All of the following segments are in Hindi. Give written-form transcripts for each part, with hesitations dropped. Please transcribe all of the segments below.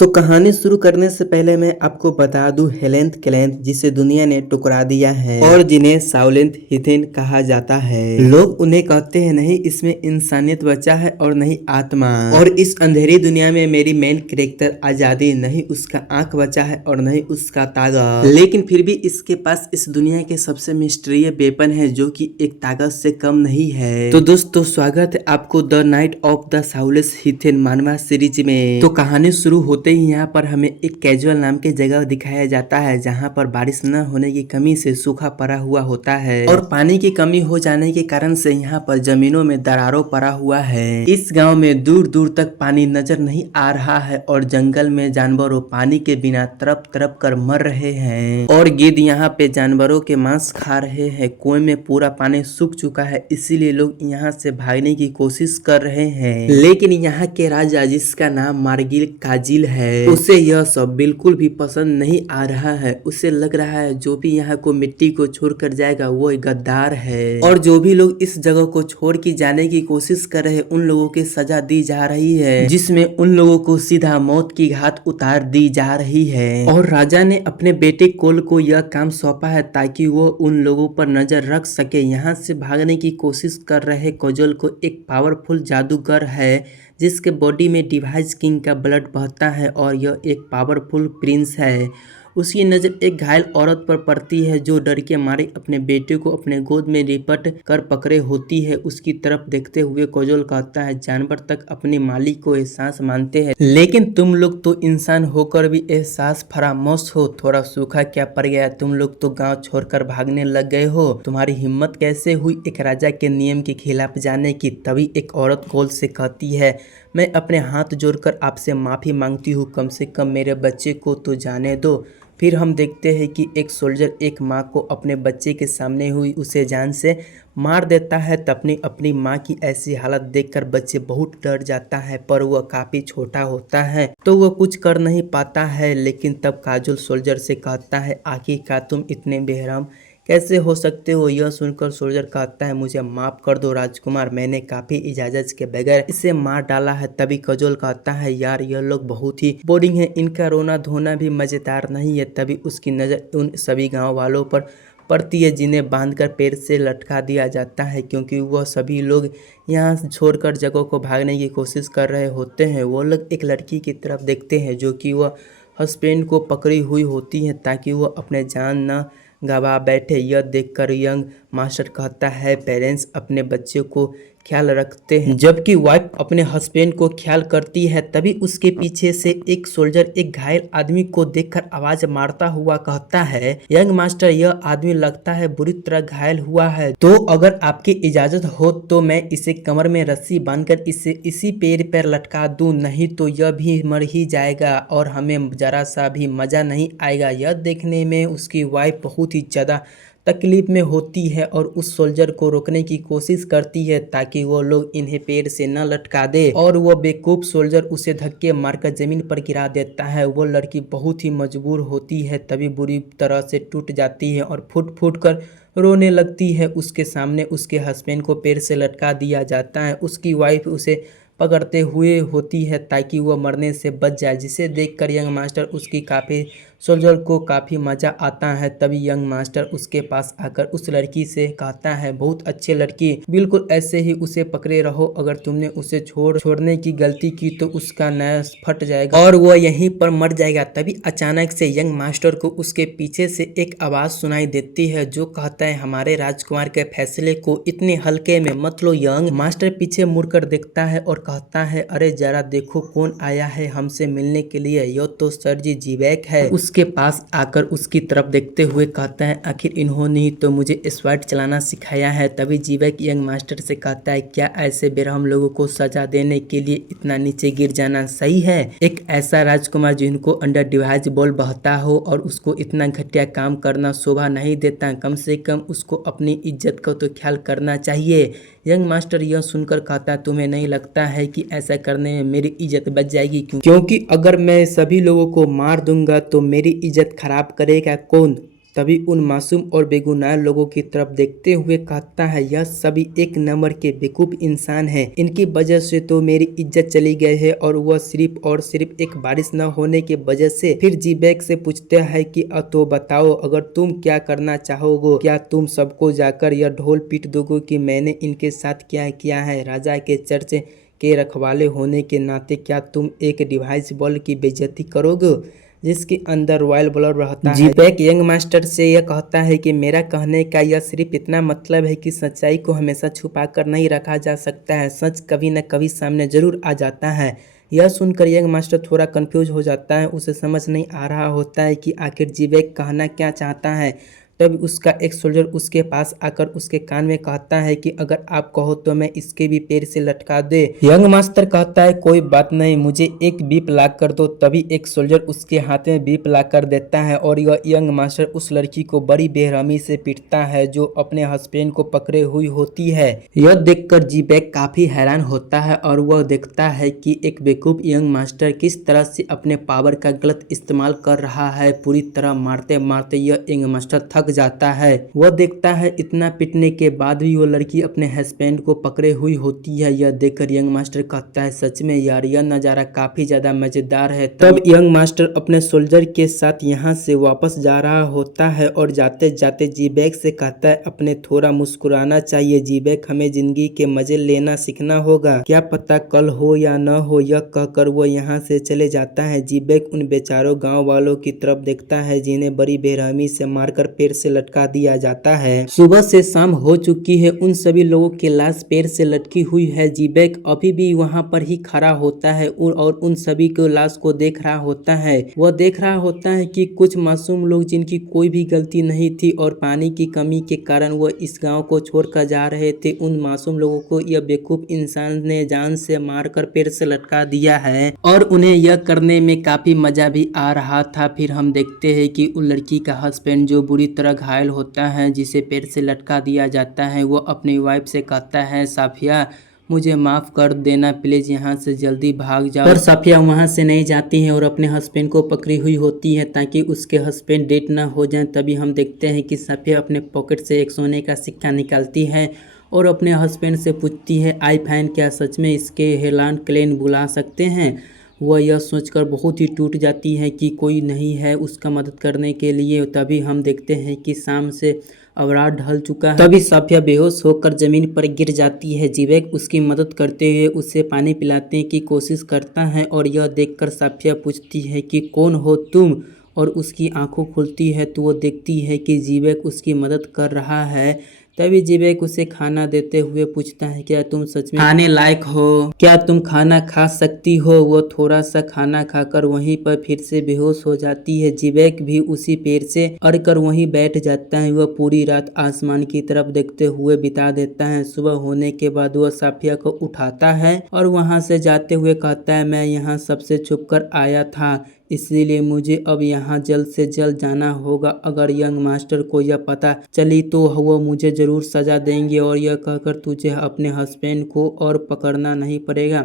तो कहानी शुरू करने से पहले मैं आपको बता दूं हेलेंथ केलेंथ जिसे दुनिया ने टुकरा दिया है और जिन्हें साउलेंथ हिथेन कहा जाता है। लोग उन्हें कहते हैं नहीं इसमें इंसानियत बचा है और नहीं आत्मा, और इस अंधेरी दुनिया में मेरी मेन कैरेक्टर आजादी, नहीं उसका आंख बचा है और नहीं उसका ताकत, लेकिन फिर भी इसके पास इस दुनिया के सबसे मिस्टीरियस वेपन है जो कि एक ताकत से कम नहीं है। तो दोस्तों स्वागत है आपको द नाइट ऑफ द साउलेस हिथेन मानवा सीरीज में। तो कहानी शुरू होते ही यहाँ पर हमें एक कैजुअल नाम की जगह दिखाया जाता है जहाँ पर बारिश न होने की कमी से सूखा पड़ा हुआ होता है और पानी की कमी हो जाने के कारण से यहाँ पर जमीनों में दरारों पड़ा हुआ है। इस गांव में दूर दूर तक पानी नजर नहीं आ रहा है और जंगल में जानवरों पानी के बिना तड़प तड़प कर मर रहे हैं और गिद्ध यहाँ पे जानवरों के मांस खा रहे हैं। कुएं में पूरा पानी सूख चुका है इसीलिए लोग यहाँ से भागने की कोशिश कर रहे हैं, लेकिन यहाँ के राजा जिसका नाम मार्गिल काजिल है उसे यह सब बिल्कुल भी पसंद नहीं आ रहा है। उसे लग रहा है जो भी यहाँ को मिट्टी को छोड़ कर जाएगा वो एक गद्दार है और जो भी लोग इस जगह को छोड़ के जाने की कोशिश कर रहे हैं उन लोगों की सजा दी जा रही है, जिसमें उन लोगों को सीधा मौत की घाट उतार दी जा रही है। और राजा ने अपने बेटे कोल को यह काम सौंपा है ताकि वो उन लोगों पर नजर रख सके। यहाँ से भागने की कोशिश कर रहे कोजल को एक पावरफुल जादूगर है जिसके बॉडी में डिवाइस किंग का ब्लड बहता है और यह एक पावरफुल प्रिंस है। उसकी नज़र एक घायल औरत पर पड़ती है जो डर के मारे अपने बेटे को अपने गोद में लिपट कर पकड़े होती है। उसकी तरफ देखते हुए कोजल कहता है जानवर तक अपने मालिक को एहसास मानते हैं, लेकिन तुम लोग तो इंसान होकर भी एहसास फरामोश हो। थोड़ा सूखा क्या पड़ गया, तुम लोग तो गांव छोड़कर भागने लग गए हो। तुम्हारी हिम्मत कैसे हुई एक राजा के नियम के खिलाफ जाने की। तभी एक औरत कोल से कहती है मैं अपने हाथ जोड़कर आपसे माफ़ी मांगती हूँ, कम से कम मेरे बच्चे को तो जाने दो। फिर हम देखते हैं कि एक सोल्जर एक माँ को अपने बच्चे के सामने हुई उसे जान से मार देता है। तब अपनी माँ की ऐसी हालत देखकर बच्चे बहुत डर जाता है, पर वह काफ़ी छोटा होता है तो वह कुछ कर नहीं पाता है। लेकिन तब काजुल सोल्जर से कहता है आखिरकार तुम इतने बेरहम कैसे हो सकते हो। यह सुनकर सोल्जर कहता है मुझे माफ कर दो राजकुमार, मैंने काफी इजाजत के बगैर इसे मार डाला है। तभी कजोल कहता है यार यह लोग बहुत ही बोरिंग है, इनका रोना धोना भी मजेदार नहीं है। तभी उसकी नजर उन सभी गांव वालों पर पड़ती है जिन्हें बांधकर पेड़ से लटका दिया जाता है, क्योंकि वह सभी लोग यहाँ छोड़कर जगह को भागने की कोशिश कर रहे होते हैं। वो लोग एक लड़की की तरफ देखते हैं जो कि वह हस्बैंड को पकड़ी हुई होती है ताकि वह अपने जान न गवा बैठे। यह देखकर यंग मास्टर कहता है पेरेंट्स अपने बच्चे को ख्याल रखते हैं जबकि वाइफ अपने हस्बैंड को ख्याल करती है। तभी उसके पीछे से एक सोल्जर एक घायल आदमी को देखकर आवाज मारता हुआ कहता है यंग मास्टर यह आदमी लगता है बुरी तरह घायल हुआ है, तो अगर आपकी इजाजत हो तो मैं इसे कमर में रस्सी बांधकर इसे इसी पेड़ पर लटका दूं, नहीं तो यह भी मर ही जाएगा और हमें जरा सा भी मजा नहीं आएगा। यह देखने में उसकी वाइफ बहुत ही ज्यादा तकलीफ में होती है और उस सोल्जर को रोकने की कोशिश करती है ताकि वो लोग इन्हें पेड़ से न लटका दे, और वो बेवकूफ सोल्जर उसे धक्के मारकर जमीन पर गिरा देता है। वो लड़की बहुत ही मजबूर होती है, तभी बुरी तरह से टूट जाती है और फूट फूट कर रोने लगती है। उसके सामने उसके हस्बैंड को पेड़ से लटका दिया जाता है। उसकी वाइफ उसे पकड़ते हुए होती है ताकि वह मरने से बच जाए, जिसे देखकर यंग मास्टर उसकी काफ़ी सोल्जर को काफ़ी मज़ा आता है। तभी यंग मास्टर उसके पास आकर उस लड़की से कहता है बहुत अच्छी लड़की, बिल्कुल ऐसे ही उसे पकड़े रहो, अगर तुमने उसे छोड़ने की गलती की तो उसका नया फट जाएगा और वह यहीं पर मर जाएगा। तभी अचानक से यंग मास्टर को उसके पीछे से एक आवाज़ सुनाई देती है जो कहता है हमारे राजकुमार के फैसले को इतने हल्के में मत लो। यंग मास्टर पीछे मुड़कर देखता है और कहता है अरे जरा देखो कौन आया है हमसे मिलने के लिए, यह तो सर जी जीवैक है। उसके पास आकर उसकी तरफ देखते हुए कहता है आखिर इन्होंने ही तो मुझे स्वॉर्ड चलाना सिखाया है। तभी जीवैक यंग मास्टर से कहता है क्या ऐसे बेरहम लोगों को सजा देने के लिए इतना नीचे गिर जाना सही है। एक ऐसा राजकुमार जिनको अंडर डिवाइस बॉल बहता हो और उसको इतना घटिया काम करना शोभा नहीं देता, कम से कम उसको अपनी इज्जत का तो ख्याल करना चाहिए। यंग मास्टर यह सुनकर कहता है तुम्हें नहीं लगता है कि ऐसा करने में मेरी इज्जत बच जाएगी, क्योंकि अगर मैं सभी लोगों को मार दूंगा तो मेरी इज्जत खराब करेगा कौन। तभी उन मासूम और बेगुनाह लोगों की तरफ देखते हुए कहता है, यह सभी एक नंबर के बेवकूफ इंसान हैं। इनकी वजह से तो मेरी इज्जत चली गई है और वह सिर्फ और सिर्फ एक बारिश न होने की वजह से। फिर जीबैक से पूछते हैं कि तो बताओ, अगर तुम क्या करना चाहोगे? क्या तुम सबको जाकर यह ढोल पीट दोगे कि मैंने इनके साथ क्या किया है? राजा के चर्च के रखवाले होने के नाते क्या तुम एक डिवाइस बॉल की बेइज्जती करोगे जिसके अंदर रॉयल ब्लड रहता है? जीबैक यंग मास्टर से यह कहता है कि मेरा कहने का यह सिर्फ इतना मतलब है कि सच्चाई को हमेशा छुपा कर नहीं रखा जा सकता है। सच कभी न कभी सामने जरूर आ जाता है। यह सुनकर यंग मास्टर थोड़ा कंफ्यूज हो जाता है। उसे समझ नहीं आ रहा होता है कि आखिर जीबैक कहना क्या चाहता है। तब उसका एक सोल्जर उसके पास आकर उसके कान में कहता है कि अगर आप कहो तो मैं इसके भी पैर से लटका दे। यंग मास्टर कहता है कोई बात नहीं, मुझे एक बीप ला कर दो। तभी एक सोल्जर उसके हाथ में बीप ला कर देता है और यह यंग मास्टर उस लड़की को बड़ी बेरहमी से पीटता है जो अपने हस्बैंड को पकड़े हुई होती है। यह देखकर जीबैक काफी हैरान होता है और वह देखता है कि एक बेवकूफ यंग मास्टर किस तरह से अपने पावर का गलत इस्तेमाल कर रहा है। पूरी तरह मारते मारते यह यंग मास्टर थक जाता है। वह देखता है इतना पिटने के बाद भी वो लड़की अपने हस्बैंड को पकड़े हुई होती है। यह देखकर यंग मास्टर कहता है सच में यार यह नज़ारा काफी ज्यादा मजेदार है। तब यंग मास्टर अपने सोल्जर के साथ यहाँ से वापस जा रहा होता है और जाते जाते जीबैक से कहता है अपने थोड़ा मुस्कुराना चाहिए जीबैक, हमें जिंदगी के मजे लेना सीखना होगा, क्या पता कल हो या न हो। यह कहकर वो यहाँ से चले जाता है। जीबैक उन बेचारों गाँव वालों की तरफ देखता है जिन्हें बड़ी बेरहमी से मारकर पैर से लटका दिया जाता है। सुबह से शाम हो चुकी है, उन सभी लोगों की लाश पैर से लटकी हुई है। जीबैक अभी भी वहां पर ही खड़ा होता है और उन सभी को लाश को देख रहा होता है। वह देख रहा होता है कि कुछ मासूम लोग जिनकी कोई भी गलती नहीं थी और पानी की कमी के कारण वह इस गांव को छोड़कर जा रहे थे, उन मासूम लोगों को यह बेवकूफ इंसान ने जान से मारकर पैर से लटका दिया है और उन्हें यह करने में काफी मजा भी आ रहा था। फिर हम देखते हैं कि उन लड़की का हस्बैंड जो बुरी तरह घायल होता है, जिसे पैर से लटका दिया जाता है, वो अपनी वाइफ से कहता है साफिया मुझे माफ़ कर देना प्लीज़, यहाँ से जल्दी भाग जाओ। पर साफिया वहाँ से नहीं जाती है और अपने हस्बैंड को पकड़ी हुई होती है ताकि उसके हस्बैंड डेड ना हो जाएं। तभी हम देखते हैं कि साफिया अपने पॉकेट से एक सोने का सिक्का निकालती है और अपने हस्बैंड से पूछती है आई फाइन क्या सच में इसके हेलान क्लेन बुला सकते हैं? वह यह सोचकर बहुत ही टूट जाती है कि कोई नहीं है उसका मदद करने के लिए। तभी हम देखते हैं कि शाम से अवराध ढल चुका है। तभी साफिया बेहोश होकर जमीन पर गिर जाती है। जीबैक उसकी मदद करते हुए उसे पानी पिलाने की कोशिश करता है और यह देखकर साफिया पूछती है कि कौन हो तुम, और उसकी आंखों खुलती है तो वो देखती है कि जीबैक उसकी मदद कर रहा है। तभी जीबैक उसे खाना देते हुए पूछता है क्या तुम सच में खाने लायक हो, क्या तुम खाना खा सकती हो? वो थोड़ा सा खाना खाकर वहीं पर फिर से बेहोश हो जाती है। जीबैक भी उसी पेड़ से अड़कर वहीं बैठ जाता है। वह पूरी रात आसमान की तरफ देखते हुए बिता देता है। सुबह होने के बाद वह साफिया को उठाता है और वहां से जाते हुए कहता है मैं यहाँ सबसे छुप कर आया था, इसीलिए मुझे अब यहाँ जल्द से जल्द जाना होगा। अगर यंग मास्टर को यह पता चली तो वो मुझे ज़रूर सज़ा देंगे। और यह कहकर तुझे अपने हस्बैंड को और पकड़ना नहीं पड़ेगा,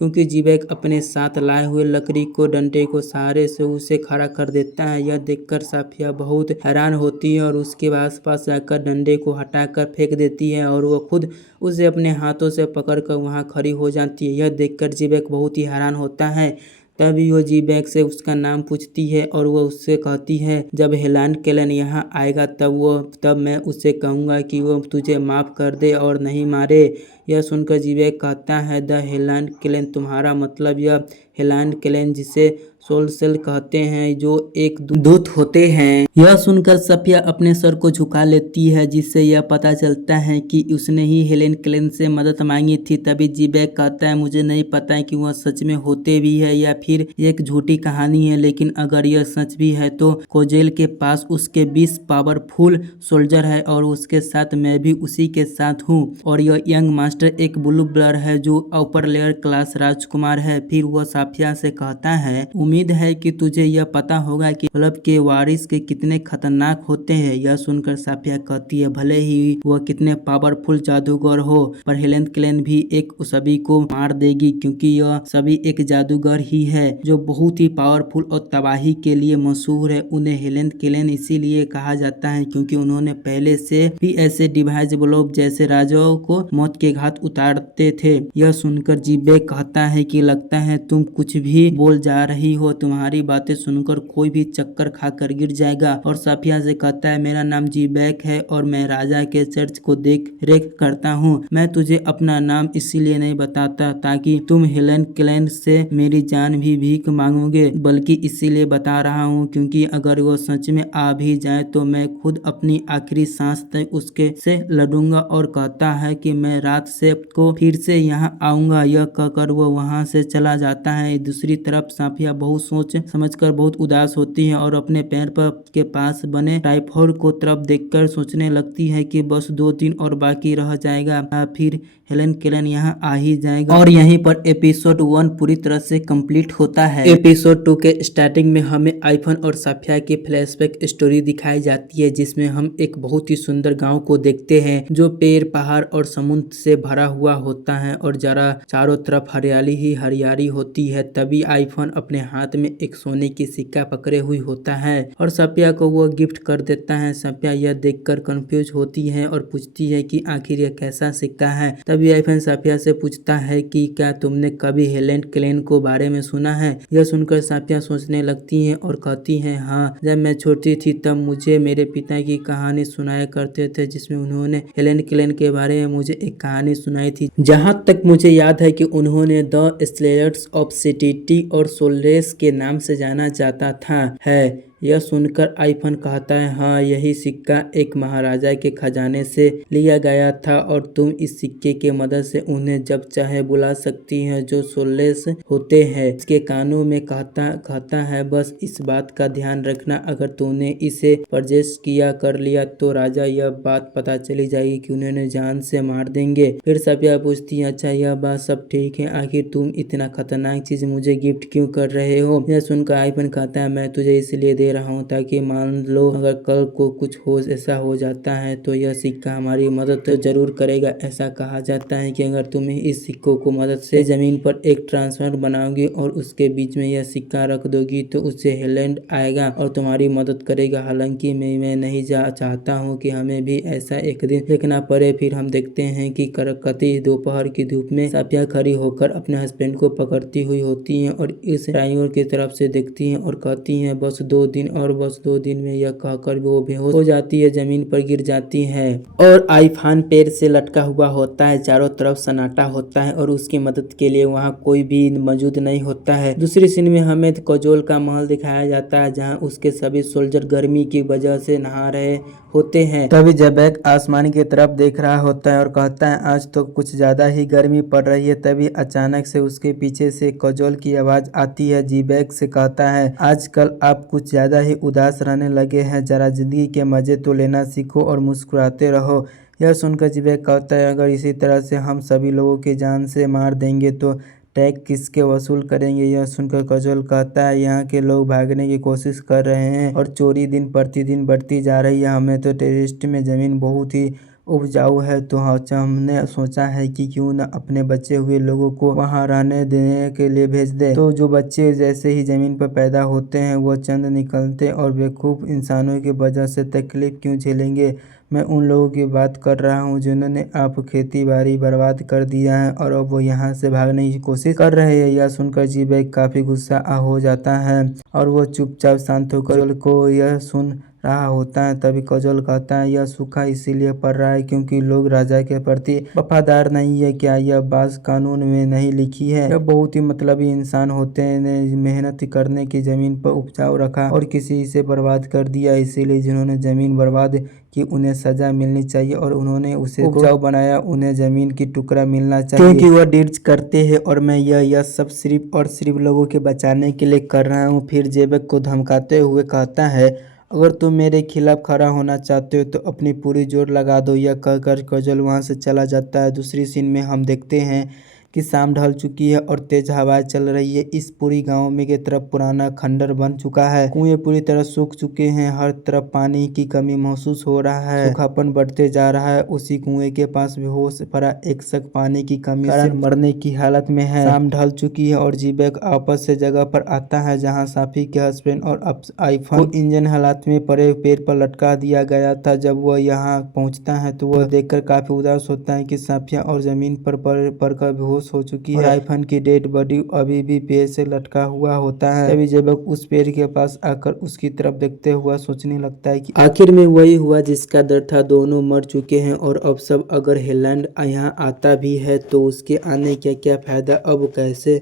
क्योंकि जीबैक अपने साथ लाए हुए लकड़ी को डंडे को सहारे से उसे खड़ा कर देता है। यह देखकर साफिया बहुत हैरान होती है और उसके आसपास जाकर डंडे को हटाकर फेंक देती है और वह खुद उसे अपने हाथों से पकड़कर वहाँ खड़ी हो जाती है। यह देखकर जीबैक बहुत ही हैरान होता है। तभी वो जीबैक से उसका नाम पूछती है और वह उससे कहती है जब हेलान केलन यहाँ आएगा तब मैं उससे कहूँगा कि वो तुझे माफ़ कर दे और नहीं मारे। यह सुनकर जीबैक कहता है द हेलान केलन, तुम्हारा मतलब यह हेलान केलन जिसे सोलसेल कहते हैं जो एक दूत होते हैं। यह सुनकर साफिया अपने सर को झुका लेती है जिससे यह पता चलता है कि उसने ही हेलेन केलन से मदद मांगी थी। तभी जीबैक कहता है मुझे नहीं पता है कि वह सच में होते भी है या फिर एक झूठी कहानी है, लेकिन अगर यह सच भी है तो कोजेल के पास उसके 20 पावरफुल सोल्जर है और उसके साथ मैं भी उसी के साथ हूँ। और यह यंग मास्टर एक ब्लू ब्लर है जो अपर लेयर क्लास राजकुमार है। फिर वह साफिया से कहता है उम्मीद उम्मीद है कि तुझे यह पता होगा कि बल्ब के वारिस के कितने खतरनाक होते हैं। यह सुनकर साफिया कहती है भले ही वह कितने पावरफुल जादूगर हो, पर हेलेन केलेन भी एक सभी को मार देगी, क्योंकि यह सभी एक जादूगर ही है जो बहुत ही पावरफुल और तबाही के लिए मशहूर है। उन्हें हेलेन केलेन इसीलिए कहा जाता है क्योंकि उन्होंने पहले से भी ऐसे डिवाइस बल्ब जैसे राजाओं को मौत के घाट उतारते थे। यह सुनकर जीबे कहता है कि लगता है तुम कुछ भी बोल जा रही हो, तुम्हारी बातें सुनकर कोई भी चक्कर खाकर गिर जाएगा। और साफिया से कहता है मेरा नाम जीबैक है और मैं राजा के चर्च को देख रेख करता हूँ। मैं तुझे अपना नाम इसीलिए नहीं बताता ताकि तुम हेलेन केलेन से मेरी जान भी भीख मांगोगे, बल्कि इसीलिए बता रहा हूँ क्योंकि अगर वो सच में आ भी जाए तो मैं खुद अपनी आखिरी सांस तक उसके से लड़ूंगा। और कहता है कि मैं रात से को फिर से यहाँ आऊंगा। यह कहकर वो वहाँ से चला जाता है। दूसरी तरफ साफिया बहुत सोच समझकर बहुत उदास होती है और अपने पैर पर के पास बने टाइफॉइड को तरफ देखकर सोचने लगती है कि बस 2 दिन और बाकी रह जाएगा, फिर हेलेन केलेन यहाँ आ ही जाएगा। और यहीं पर एपिसोड 1 पूरी तरह से कंप्लीट होता है। एपिसोड 2 के स्टार्टिंग में हमें आइफन और साफिया की फ्लैशबैक स्टोरी दिखाई जाती है, जिसमें हम एक बहुत ही सुंदर गांव को देखते हैं जो पेड़ पहाड़ और समुद्र से भरा हुआ होता है और जरा चारों तरफ हरियाली ही हरियाली होती है। तभी आइफन अपने हाथ में एक सोने की सिक्का पकड़े हुई होता है और साफिया को वो गिफ्ट कर देता है। साफिया यह देखकर कंफ्यूज होती है और पूछती है कि आखिर यह कैसा सिक्का है। तभी आइफन साफिया से पूछता है कि क्या तुमने कभी हेलेन केलेन को बारे में सुना है। यह सुनकर साफिया सोचने लगती है और कहती है हाँ, जब मैं छोटी थी तब मुझे मेरे पिता की कहानी सुनाया करते थे, जिसमें उन्होंने हेलेन केलेन के बारे में मुझे एक कहानी सुनाई थी। जहाँ तक मुझे याद है कि उन्होंने द स्लेयर्स ऑफ सिटी और सोल्रेस के नाम से जाना जाता था है। यह सुनकर आइफन कहता है हाँ, यही सिक्का एक महाराजा के खजाने से लिया गया था और तुम इस सिक्के के मदद से उन्हें जब चाहे बुला सकती हैं जो सोल्लेस होते हैं। इसके कानों में कहता है बस इस बात का ध्यान रखना, अगर तूने इसे परचेस किया कर लिया तो राजा यह बात पता चली जाएगी कि उन्होंने जान से मार देंगे। फिर साफिया पूछती है अच्छा यह बात सब ठीक है, आखिर तुम इतना खतरनाक चीज मुझे गिफ्ट क्यों कर रहे हो। यह सुनकर आइफन कहता है मैं तुझे इसलिए दे रहा हूँ ताकि मान लो अगर कल को कुछ हो ऐसा हो जाता है तो यह सिक्का हमारी मदद तो जरूर करेगा। ऐसा कहा जाता है कि अगर तुम्हें इस सिक्कों को मदद से जमीन पर एक ट्रांसफर बनाओगी और उसके बीच में यह सिक्का रख दोगी तो उससे हेलेंड आएगा और तुम्हारी मदद करेगा। हालांकि मैं नहीं चाहता हूँ कि हमें भी ऐसा एक दिन देखना पड़े। फिर हम देखते हैं कि करकती दोपहर की धूप में साफिया खड़ी होकर अपने हस्बैंड को पकड़ती हुई होती है और इस ड्राइवर की तरफ से देखती है और कहती है बस 2 दिन और बस 2 दिन में। यह कहकर वो बेहोश हो जाती है, जमीन पर गिर जाती है और आइफान पैर से लटका हुआ होता है। चारों तरफ सन्नाटा होता है और उसकी मदद के लिए वहाँ कोई भी मौजूद नहीं होता है। दूसरी सीन में हमें कजोल का महल दिखाया जाता है जहाँ उसके सभी सोल्जर गर्मी की वजह से नहा रहे होते हैं। तभी जबैक आसमान की तरफ देख रहा होता है और कहता है आज तो कुछ ज्यादा ही गर्मी पड़ रही है। तभी अचानक से उसके पीछे से कजोल की आवाज आती है। जीबैक से कहता है आजकल आप कुछ ज्यादा ही उदास रहने लगे हैं, जरा जिंदगी के मजे तो लेना सीखो और मुस्कुराते रहो। यह सुनकर जीबैक कहता है अगर इसी तरह से हम सभी लोगों की जान से मार देंगे तो टैक्स किसके वसूल करेंगे। यह सुनकर कजोल कहता है यहाँ के लोग भागने की कोशिश कर रहे हैं और चोरी दिन प्रतिदिन बढ़ती जा रही है। हमें तो टेररिस्ट में जमीन बहुत ही उपजाऊ है तो हमने सोचा है कि क्यों न अपने बचे हुए लोगों को वहां रहने देने के लिए भेज दे। तो जो बच्चे जैसे ही जमीन पर पैदा होते हैं वो चंद निकलते और बेवकूफ इंसानों की वजह से तकलीफ क्यों झेलेंगे। मैं उन लोगों की बात कर रहा हूँ जिन्होंने आप खेती बाड़ी बर्बाद कर दिया है और अब वो यहाँ से भागने की कोशिश कर रहे हैं। यह सुनकर जीबैक काफी गुस्सा हो जाता है और वो चुपचाप शांत होकर को यह सुन रहा होता है। तभी कजोल कहता है यह सूखा इसीलिए पड़ रहा है क्योंकि लोग राजा के प्रति वफादार नहीं है। क्या यह बात कानून में नहीं लिखी है। यह बहुत ही मतलबी इंसान होते हैं, मेहनत करने की जमीन पर उपजाऊ रखा और किसी से बर्बाद कर दिया। इसीलिए जिन्होंने जमीन बर्बाद की उन्हें सजा मिलनी चाहिए और उन्होंने उसे उपजाऊ बनाया उन्हें जमीन की टुकड़ा मिलना चाहिए क्योंकि वह डीड्स करते हैं और मैं यह सब सिर्फ और सिर्फ लोगों के बचाने के लिए कर रहा हूँ। फिर जेबक को धमकाते हुए कहता है अगर तुम मेरे खिलाफ खड़ा होना चाहते हो तो अपनी पूरी जोर लगा दो। यह कहकर कजोल वहां से चला जाता है। दूसरी सीन में हम देखते हैं कि शाम ढल चुकी है और तेज हवाएं चल रही है। इस पूरी गांव में की तरफ पुराना खंडर बन चुका है। कुएं पूरी तरह सूख चुके हैं। हर तरफ पानी की कमी महसूस हो रहा है। सूखापन बढ़ते जा रहा है। उसी कुएं के पास बेहोश पड़ा एक शख्स पानी की कमी से मरने की हालत में है। शाम ढल चुकी है और जीबेक आपस से जगह पर आता है जहाँ साफी के हस्बैंड और आईफन को इंजन हालात में पड़े पेड़ पर लटका दिया गया था। जब वह यहाँ पहुँचता है तो वह देखकर काफी उदास होता है कि साफिया और जमीन पर पड़कर बेहोश हो चुकी है। आईफन की डेड बॉडी अभी भी पेड़ से लटका हुआ होता है। तभी जेबक उस पेड़ के पास आकर उसकी तरफ देखते हुआ सोचने लगता है कि आखिर में वही हुआ जिसका डर था। दोनों मर चुके हैं और अब सब अगर हेलैंड यहाँ आता भी है तो उसके आने का क्या फायदा। अब कैसे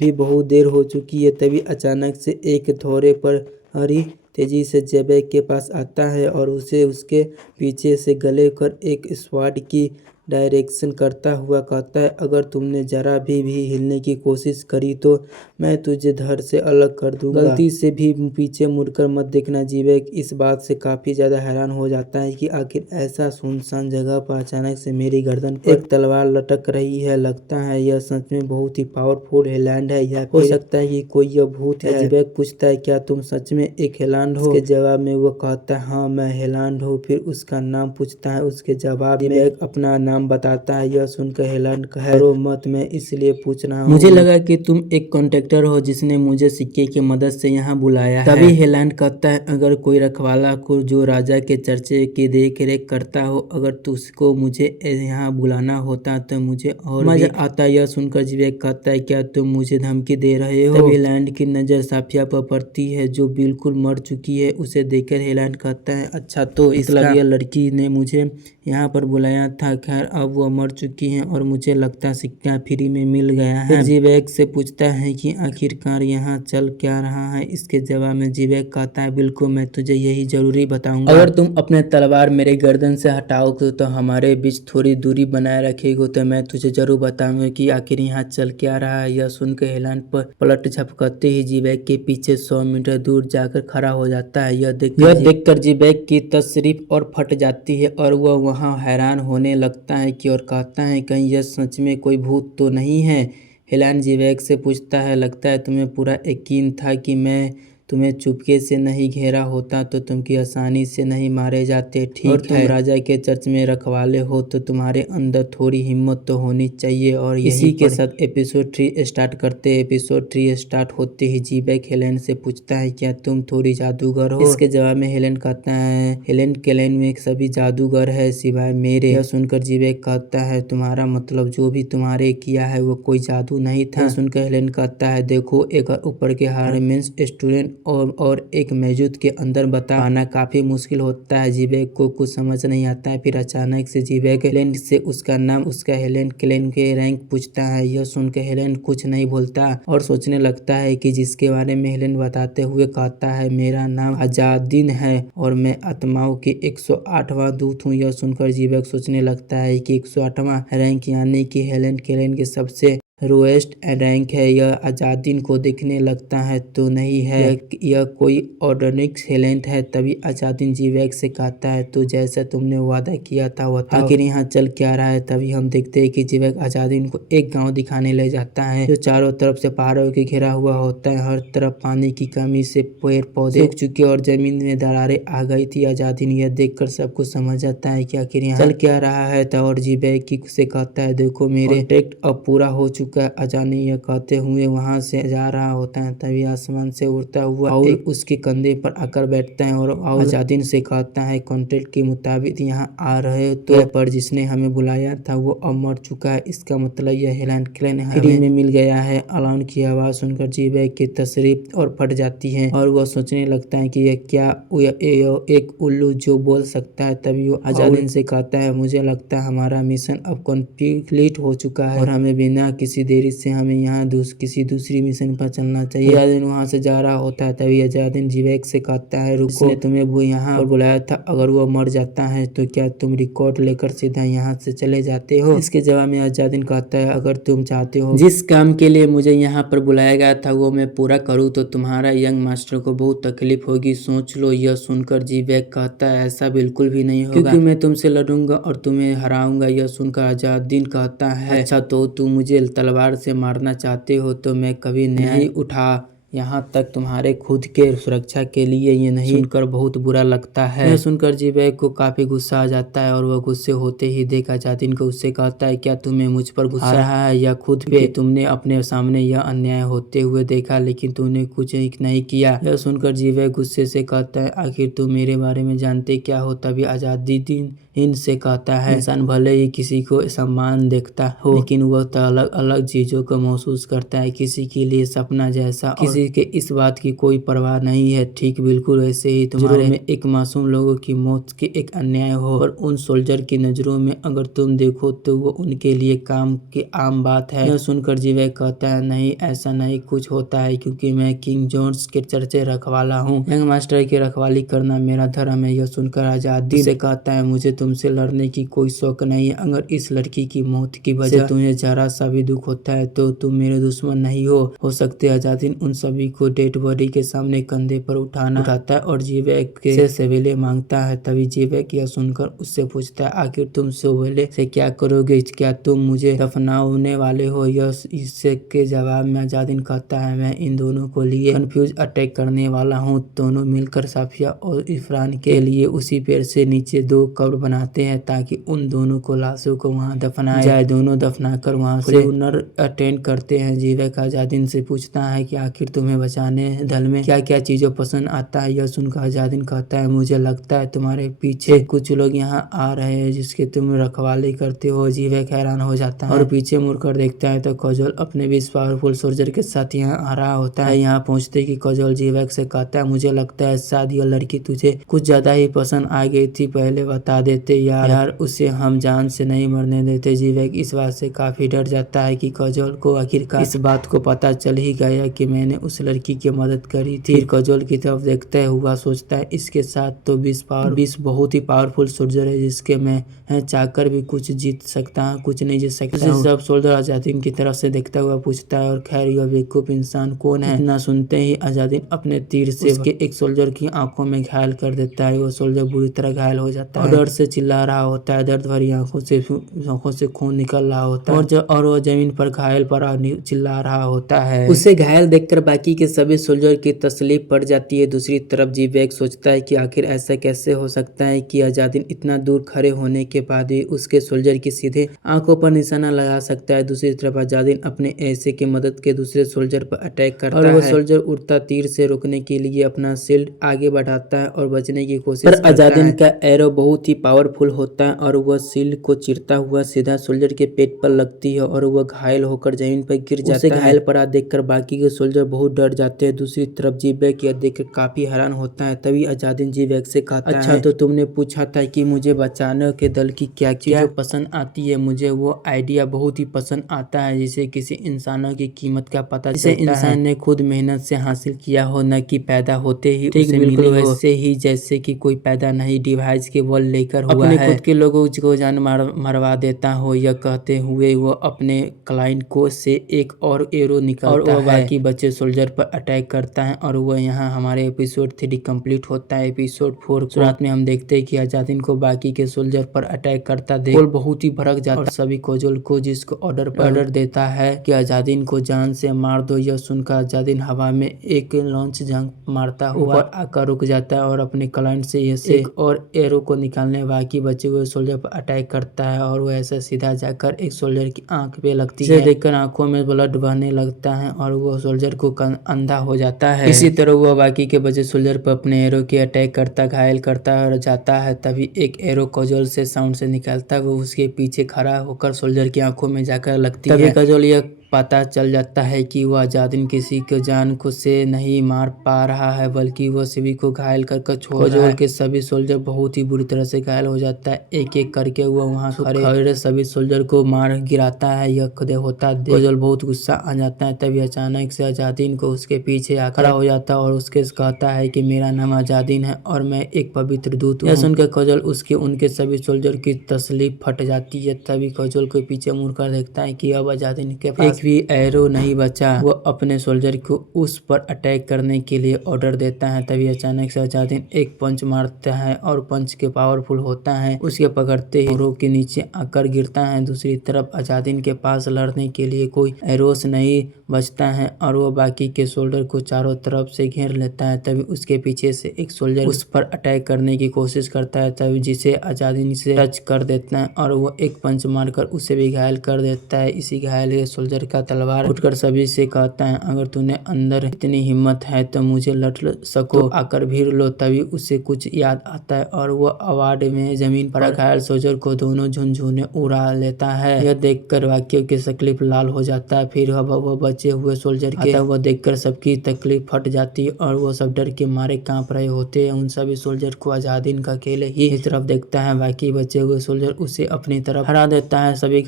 भी बहुत देर हो चुकी है। तभी अचानक से एक थोड़े पर हरी तेजी से जेबेक के पास आता है और उसे उसके पीछे से गले कर एक स्वाट की डायरेक्शन करता हुआ कहता है, अगर तुमने जरा भी हिलने की कोशिश करी तो मैं तुझे धड़ से अलग कर दूंगा। गलती से भी पीछे मुड़कर मत देखना। जीबेक इस बात से काफी ज्यादा हैरान हो जाता है कि आखिर ऐसा सुनसान जगह पर अचानक से मेरी गर्दन पर एक तलवार लटक रही है। लगता है यह सच में बहुत ही पावरफुल हेलैंड है या हो सकता है कि कोई यह भूत है। जीबेक पूछता है, क्या तुम सच में एक हेलैंड हो? उसके जवाब में वो कहता है, हाँ मैं हेलैंड हूँ। फिर उसका नाम पूछता है। उसके जवाब में अपना नाम बताता है। यह सुनकर हेलैंड कहो मत, मैं इसलिए पूछ रहा हूँ। मुझे लगा कि तुम एक कॉन्ट्रैक्टर हो जिसने मुझे सिक्के की मदद से यहाँ बुलाया है। तभी हेलैंड कहता है, अगर कोई रखवाला को जो राजा के चर्चे की देख रेख करता हो, अगर तुझको मुझे यहाँ बुलाना होता तो मुझे और मजा आता। यह सुनकर जीबेक कहता है, क्या तुम मुझे धमकी दे रहे हो? तभी हेलैंड की नजर साफिया पर पड़ती है जो बिल्कुल मर चुकी है। उसे देखकर हेलैंड कहता है, अच्छा तो इसका यह लड़की ने मुझे यहाँ पर बुलाया था। खैर अब वो मर चुकी हैं और मुझे लगता सिक्का फ्री में मिल गया है। जीबेक से पूछता है कि आखिरकार यहाँ चल क्या रहा है। इसके जवाब में जीबेक कहता है, बिल्कुल मैं तुझे यही जरूरी बताऊंगा। अगर तुम अपने तलवार मेरे गर्दन से हटाओगे तो हमारे बीच थोड़ी दूरी बनाए रखेगी तो मैं तुझे जरूर बताऊंगा कि आखिर यहाँ चल क्या रहा है। यह सुनकर हेलैंड पर पलट झपकते ही जीबेक के पीछे 100 मीटर दूर जाकर खड़ा हो जाता है। यह देखकर जीबेक की तशरीफ और फट जाती है और वह वहाँ हैरान होने लगता है कि और कहता है, कहीं यह सच में कोई भूत तो नहीं है। हेलैंड जीबेक से पूछता है, लगता है तुम्हें पूरा यकीन था कि मैं तुम्हें चुपके से नहीं घेरा होता तो तुम की आसानी से नहीं मारे जाते। ठीक और तुम राजा के चर्च में रखवाले हो तो तुम्हारे अंदर थोड़ी हिम्मत तो होनी चाहिए। और इसी के साथ एपिसोड 3 स्टार्ट करते हैं। एपिसोड 3 स्टार्ट होते ही जीबेक हेलेन से पूछता है, क्या तुम थोड़ी जादूगर हो? इसके जवाब में हेलेन कहता है, हेलेन केलेन में सभी जादूगर है सिवाय मेरे। यह सुनकर जीबेक कहता है, तुम्हारा मतलब जो भी तुम्हारे किया है वो कोई जादू नहीं था। सुनकर हेलेन कहता है, देखो एक ऊपर के हारमेंस स्टूडेंट और एक मौजूद के अंदर बता पाना काफी मुश्किल होता है। जीबेक को कुछ समझ नहीं आता है। फिर अचानक से जीबेक हेलेन से उसका नाम उसका हेलेन केलेन के रैंक पूछता है। यह सुनकर हेलेन कुछ नहीं बोलता और सोचने लगता है कि जिसके बारे में हेलेन बताते हुए कहता है, मेरा नाम अजादीन है और मैं आत्माओं के 108वां दूत हूँ। यह सुनकर जीबेक सोचने लगता है कि 108वां रैंक यानी कि हेलेन केलेन के सबसे लोएस्ट रैंक है। यह अजादीन को देखने लगता है तो नहीं है, यह कोई ऑर्डनिक्स हेलेंट है। तभी अजादीन जीबेक से कहता है, तो जैसा तुमने वादा किया था वो आखिर यहाँ चल क्या रहा है। तभी हम देखते हैं कि जीबेक अजादीन को एक गांव दिखाने ले जाता है जो चारों तरफ से पहाड़ों के घिरा हुआ होता है। हर तरफ पानी की कमी से पेड़ पौधे सूख चुके और जमीन में दरारें आ गई थी। अजादीन यह देखकर सब कुछ समझ जाता है कि आखिर यहाँ चल क्या रहा है और जीबेक से कहता है, देखो मेरे कॉन्ट्रैक्ट अब पूरा हो चुका है। अजादीन यह कहते हुए वहां से जा रहा होता है। तभी आसमान से उड़ता हुआ और उसके कंधे पर आकर बैठता है और अजादीन से कहता है, कॉन्ट्रैक्ट के मुताबिक यहाँ आ रहे तो पर जिसने हमें बुलाया था वो अब मर चुका है। इसका मतलब यह हेलेन केलेन फ्री में मिल गया है। अलाउन की आवाज सुनकर जीबेक की तशरीफ और फट जाती है और वह सोचने लगता है कि यह क्या एक उल्लू जो बोल सकता है। तभी वो अजादीन से कहता है, मुझे लगता है हमारा मिशन अब कंप्लीट हो चुका है और हमें बिना किसी देरी से हमें यहाँ किसी दूसरी मिशन पर चलना चाहिए। अजादीन वहाँ से जा रहा होता है। तभी अजादीन जीबेक से कहता है, रुको, उसने तुम्हें वो यहाँ पर बुलाया था, अगर वो मर जाता है तो क्या तुम रिकॉर्ड लेकर सीधा यहाँ से चले जाते हो? इसके जवाब में अजादीन कहता है, अगर तुम चाहते हो जिस काम के लिए मुझे यहाँ पर बुलाया गया था वो मैं पूरा करूँ तो तुम्हारा यंग मास्टर को बहुत तकलीफ होगी, सोच लो। यह सुनकर जीबेक कहता है, ऐसा बिल्कुल भी नहीं होगा क्योंकि मैं तुमसे लड़ूंगा और तुम्हें हराऊंगा। यह सुनकर अजादीन कहता है, अच्छा तो तू मुझे तलवार से मारना चाहते हो तो मैं कभी नहीं उठा, यहाँ तक तुम्हारे खुद के सुरक्षा के लिए। ये नहीं सुनकर बहुत बुरा लगता है। यह सुनकर जीवैग को काफी गुस्सा आ जाता है और वह गुस्से होते ही देख अजादिन को उससे कहता है, क्या तुम्हें मुझ पर गुस्सा आ रहा है या खुद पे? तुमने अपने सामने यह अन्याय होते हुए देखा लेकिन तुमने कुछ नहीं किया। यह सुनकर जीवैग गुस्से से कहता है, आखिर तुम मेरे बारे में जानते क्या हो? तभी अजादुद्दीन इनसे कहता है, इंसान भले ही किसी को सम्मान देखता हो लेकिन वह तो अलग अलग चीजों को महसूस करता है। किसी के लिए सपना जैसा, किसी के इस बात की कोई परवाह नहीं है। ठीक बिल्कुल वैसे ही तुम्हारे में एक मासूम लोगों की मौत के एक अन्याय हो और उन सोल्जर की नजरों में अगर तुम देखो तो वो उनके लिए काम की आम बात है। यह सुनकर जीवैग कहता है, नहीं ऐसा नहीं कुछ होता है, क्योंकि मैं किंग जॉन्स के चर्चे रखवाला हूँ। यंग मास्टर की रखवाली करना मेरा धर्म है। यह सुनकर अजादुद्दीन से कहता है, मुझे तुमसे लड़ने की कोई शौक नहीं है। अगर इस लड़की की मौत की वजह से तुम्हें जरा सा भी दुख होता है तो तुम मेरे दुश्मन नहीं हो सकते। अजादुद्दीन उन सभी को डेड बॉडी के सामने कंधे पर उठाता है और जीवैग से सवेले मांगता है। तभी जीवैग यह सुनकर उससे पूछता है, आखिर तुम सवेले से क्या करोगे? क्या तुम मुझे दफनाने वाले हो? यह इससे के जवाब में अजादुद्दीन कहता है, मैं इन दोनों को लिए कंफ्यूज अटैक करने वाला हूँ। दोनों मिलकर साफिया और इरफान के लिए उसी पेड़ से नीचे 2 कब्र बनाते हैं ताकि उन दोनों को लाशों को वहां दफनाया जाए। दोनों दफनाकर वहां से फ्यूनरल अटेंड करते हैं। जीवैग अजादुद्दीन से पूछता है कि आखिर तुम्हें बचाने दल में क्या क्या चीजों पसंद आता है? यह सुनकर अजादुद्दीन कहता है, मुझे लगता है तुम्हारे पीछे कुछ लोग यहाँ आ रहे हैं जिसके तुम रखवाली करते हो। जीवैग हैरान हो जाता है और पीछे मुड़कर देखता है तो कजोल अपने 20 पावरफुल सोल्जर के साथ यहाँ आ रहा होता है। यहाँ पहुँचते ही कजोल जीवैग से कहता है, मुझे लगता है शायद यह लड़की तुझे कुछ ज्यादा ही पसंद आ गई थी, पहले बता देते यार उसे हम जान से नहीं मरने देते। जीवैग इस बात से काफी डर जाता है कि कजोल को आखिरकार इस बात को पता चल ही गया कि मैंने उस लड़की की मदद करी थी। फिर कजोल की तरफ देखते हुआ सोचता है, इसके साथ तो 20 बहुत ही पावरफुल सोल्जर है जिसके मैं चाहकर भी कुछ जीत सकता हूँ, कुछ नहीं जीत सकता हूँ। सब सोल्जर अजादुद्दीन की तरफ से देखता हुआ पूछता है, और खैर यह बेवकूफ इंसान कौन है? इतना सुनते ही अजादुद्दीन अपने तीर से उसके एक सोल्जर की आंखों में घायल कर देता है। वो सोल्जर बुरी तरह घायल हो जाता है और डर से चिल्ला रहा होता है। दर्द भरी आंखों से खून निकल रहा होता है और वो जमीन पर घायल पड़ा चिल्ला रहा होता है। उसे घायल देखकर बाकी के सभी सोल्जर की तसल्ली पड़ जाती है। दूसरी तरफ जीवैग सोचता है कि आखिर ऐसा कैसे हो सकता है कि अजादुद्दीन इतना दूर खड़े होने के बाद भी उसके सोल्जर की सीधे आंखों पर निशाना लगा सकता है। दूसरी तरफ अजादुद्दीन अपने ऐसे की मदद के दूसरे सोल्जर पर अटैक करता है और वो सोल्जर उड़ता तीर से रोकने के लिए अपना शील्ड आगे बढ़ाता है और बचने की कोशिश करता है। अजादुद्दीन का एरो बहुत ही पावरफुल होता है और वह शील्ड को चीरता हुआ सीधा सोल्जर के पेट पर लगती है और वह घायल होकर जमीन पर गिर जाता है। घायल पड़ा देखकर बाकी के सोल्जर बहुत डर जाते हैं। दूसरी तरफ जीवैग यह देखकर काफी हैरान होता है। तभी अजादुद्दीन जीवैग से कहता है, अच्छा तो तुमने पूछा था कि मुझे बचाने के दल की क्या चीजें पसंद आती है? मुझे वो आइडिया बहुत ही पसंद आता है जिसे किसी इंसानों की कीमत का पता चलता है, इंसान ने खुद मेहनत से हासिल किया हो, न कि पैदा होते ही उसे मिली हो। वैसे ही जैसे कि कोई पैदा नहीं डिवाइस के बल लेकर हुआ है, अपने खुद के लोगों को जान मरवा देता हो। यह कहते हुए वो अपने क्लाइंट को से एक और एरो निकालता है और बाकी बचे सोल्जर पर अटैक करता है और वह यहाँ हमारे एपिसोड 3 कंप्लीट होता है। एपिसोड 4 शुरुआत में हम देखते हैं कि अजादुद्दीन को बाकी के सोल्जर पर अटैक करता देख कोल बहुत ही भड़क जाता है और सभी कजोल को जिसको ऑर्डर देता है कि अजादुद्दीन को जान से मार दो। यह सुनकर अजादुद्दीन हवा में एक लॉन्च जंप मारता हुआ आकर रुक जाता है और अपने क्लाइंट से एक और एरो को निकालने बाकी बचे हुए सोल्जर पर अटैक करता है और वह ऐसा सीधा जाकर एक सोल्जर की आंख पे लगती है। देखकर आंखों में ब्लड बहने लगता है और वो सोल्जर को अंधा हो जाता है। इसी तरह वह बाकी के बचे सोल्जर पर अपने एरो की अटैक करता घायल करता और जाता है। तभी एक एरो कजोल से साउंड से निकलता है, वो उसके पीछे खड़ा होकर सोल्जर की आंखों में जाकर लगती है। तभी कजोल यह पता चल जाता है कि वह अजादुद्दीन किसी को जान खुद से नहीं मार पा रहा है बल्कि वह सभी को घायल कर छोड़ रहा है। के सभी सोल्जर बहुत ही बुरी तरह से घायल हो जाता है। एक एक करके वह वहाँ खड़े सभी सोल्जर को मार गिराता है। यह खुद होता कजोल बहुत गुस्सा आ जाता है। तभी अचानक से अजादुद्दीन को उसके पीछे खड़ा हो जाता है और उसके कहता है कि मेरा नाम अजादुद्दीन है और मैं एक पवित्र दूत हूँ। यह सुनकर कजोल उनके सभी सोल्जर की तसल्ली फट जाती है। तभी कजोल को पीछे मुड़कर देखता है कि अब अजादुद्दीन के पास भी एरो नहीं बचा। वो अपने सोल्जर को उस पर अटैक करने के लिए ऑर्डर देता है। तभी अचानक से अजादिन एक पंच मारता है और पंच के पावरफुल होता है, उसके पकड़ते ही एरो के नीचे आकर गिरता है। दूसरी तरफ अजादिन के पास लड़ने के लिए कोई एरोस नहीं बचता है और वो बाकी के सोल्जर को चारों तरफ से घेर लेता है। तभी उसके पीछे से एक सोल्जर उस पर अटैक करने की कोशिश करता है, तभी जिसे अजादिन से टच कर देता है और वो एक पंच मारकर उसे भी घायल कर देता है। इसी घायल सोल्जर का तलवार उठकर सभी से कहता है, अगर तूने अंदर इतनी हिम्मत है तो मुझे लड़ सको, तो आकर भीड़ लो। तभी उसे कुछ याद आता है और वो अवार्ड में जमीन पर घायल सोल्जर को दोनों झुनझुने उड़ा लेता है। यह देखकर बाकियों की तकलीफ लाल हो जाता है। फिर वो बचे हुए सोल्जर के वो देखकर सबकी तकलीफ फट जाती है और वो सब डर के मारे कांप रहे होते हैं। उन सभी सोल्जर को अजादिन का अकेले ही इस तरफ देखता है। बाकी बचे हुए सोल्जर उसे अपनी तरफ हरा देता है। सभी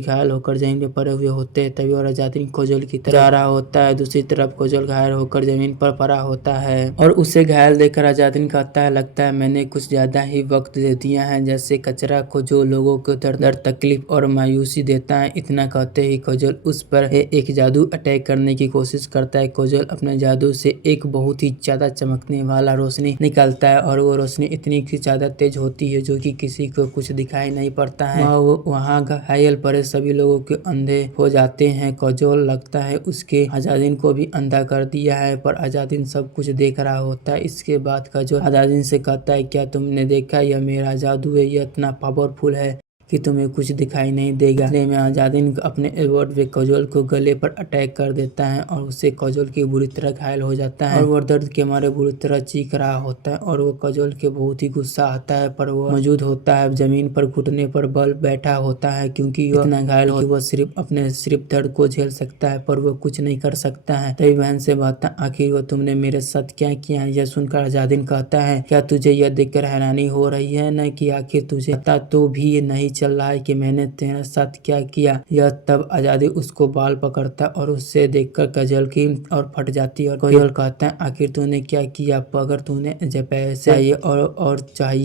घायल होकर जमीन पे पड़े हुए होते हैं। तभी और अजादिन कोजोल की तरफ जा रहा होता है। दूसरी तरफ कोजोल घायल होकर जमीन पर पड़ा होता है और उसे घायल देखकर अजादिन कहता है, लगता है मैंने कुछ ज्यादा ही वक्त दे दिया है, जैसे कचरा को जो लोगों को दर्द तकलीफ और मायूसी देता है। इतना कहते ही कोजोल उस पर एक जादू अटैक करने की कोशिश करता है। कोजोल अपने जादू से एक बहुत ही ज्यादा चमकने वाला रोशनी निकालता है और वो रोशनी इतनी ज्यादा तेज होती है जो कि किसी को कुछ दिखाई नहीं पड़ता है। वहाँ घायल पड़े सभी लोगों के अंधे हो जाते हैं। कोजोल लगता है उसके अजादिन को भी अंधा कर दिया है, पर अजादिन सब कुछ देख रहा होता है। इसके बाद कोजोल अजादिन से कहता है, क्या तुमने देखा, यह मेरा जादू है, यह इतना पावरफुल है कि तुम्हें कुछ दिखाई नहीं देगा। इसलिए मैं अजादिन अपने एल्बर्ट वे कोजोल को गले पर अटैक कर देता है और उससे कोजोल की बुरी तरह घायल हो जाता है और वो दर्द के मारे बुरी तरह चीख रहा होता है और वो कोजोल के बहुत ही गुस्सा आता है, पर वो मौजूद होता है जमीन पर घुटने पर बल बैठा होता है क्योंकि वो इतना घायल हो कि वो सिर्फ दर्द को झेल सकता है, पर वो कुछ नहीं कर सकता है। तभी बहन से कहता, आखिर वो तुमने मेरे साथ क्या किया। यह सुनकर अजादिन कहता है, क्या तुझे यह देखकर हैरानी हो रही है न कि आखिर तुझे पता तो भी नहीं चल रहा है कि मैंने तेरे साथ क्या किया। यह तब अजादिन उसको बाल पकड़ता और उससे देखकर कोजोल की और फट जाती है और कोजोल कहता है, आखिर तूने क्या किया। अगर तूने पैसे चाहिए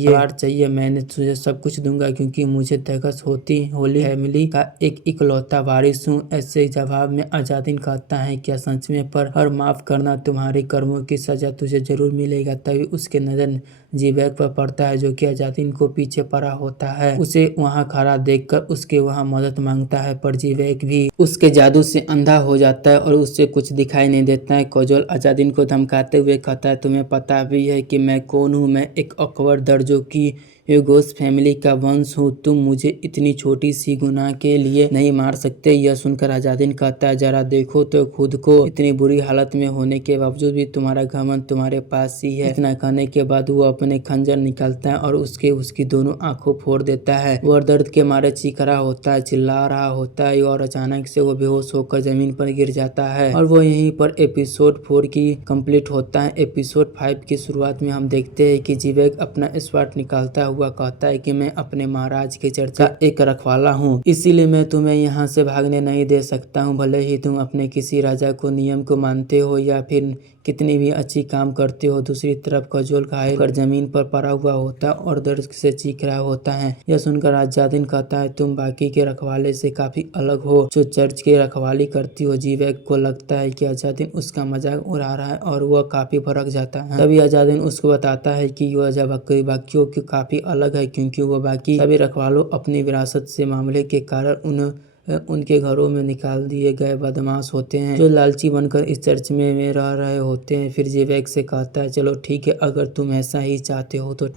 और चाहिए मैंने तुझे सब कुछ दूंगा, क्योंकि मुझे तकस होली फैमिली का एक इकलौता वारिस हूँ। ऐसे जवाब में अजादिन कहता है, क्या सच में, पर हर माफ करना, तुम्हारे कर्मों की सजा तुझे जरूर मिलेगा। तभी उसके नजर जीवैग पर पड़ता है जो कि अजादिन को पीछे पड़ा होता है। उसे वहाँ खड़ा देखकर उसके वहाँ मदद मांगता है, पर जीवैग भी उसके जादू से अंधा हो जाता है और उससे कुछ दिखाई नहीं देता है। कोजोल अजादिन को धमकाते हुए कहता है, तुम्हें पता भी है कि मैं कौन हूँ। मैं एक अकबर दर्जों की ह्यूगोस फैमिली का वंश हूँ। तुम मुझे इतनी छोटी सी गुनाह के लिए नहीं मार सकते। यह सुनकर अजादिन कहता है, जरा देखो तो खुद को, इतनी बुरी हालत में होने के बावजूद भी तुम्हारा घमंड तुम्हारे पास ही है। इतना कहने के बाद वो अपने खंजर निकालता है और उसकी दोनों आंखों फोड़ देता है। वह दर्द के मारे चीख रहा होता है, चिल्ला रहा होता है और अचानक से वो बेहोश होकर जमीन पर गिर जाता है और वो यहीं पर एपिसोड 4 की कंप्लीट होता है। एपिसोड 5 की शुरुआत में हम देखते हैं कि जीवैग अपना स्वॉर्ड निकालता हुआ कहता है कि मैं अपने महाराज के चर्चा एक रखवाला हूँ, इसीलिए मैं तुम्हें यहाँ से भागने नहीं दे सकता हूँ। भले ही तुम अपने किसी राजा को नियम को मानते हो या फिर कितनी भी अच्छी काम करते हो। दूसरी तरफ कोजोल घायल कर जमीन पर पड़ा हुआ होता है और दर्द से चीख रहा होता है। यह सुनकर अजादिन कहता है, तुम बाकी के रखवाले से काफी अलग हो जो चर्च की रखवाली करती हो। जीवैग को लगता है कि अजादिन उसका मजाक उड़ा रहा है और वह काफी भड़क जाता है। तभी अजादिन उसको बताता है कि वह बाकियों के काफी अलग है, क्योंकि वह बाकी सभी रखवालों अपनी विरासत से मामले के कारण उनके घरों में निकाल दिए गए बदमाश होते हैं जो लालची बनकर इस चर्च में रह रहे होते हैं। फिर जीवैग से कहता है, चलो ठीक है, अगर तुम ऐसा ही चाहते हो तो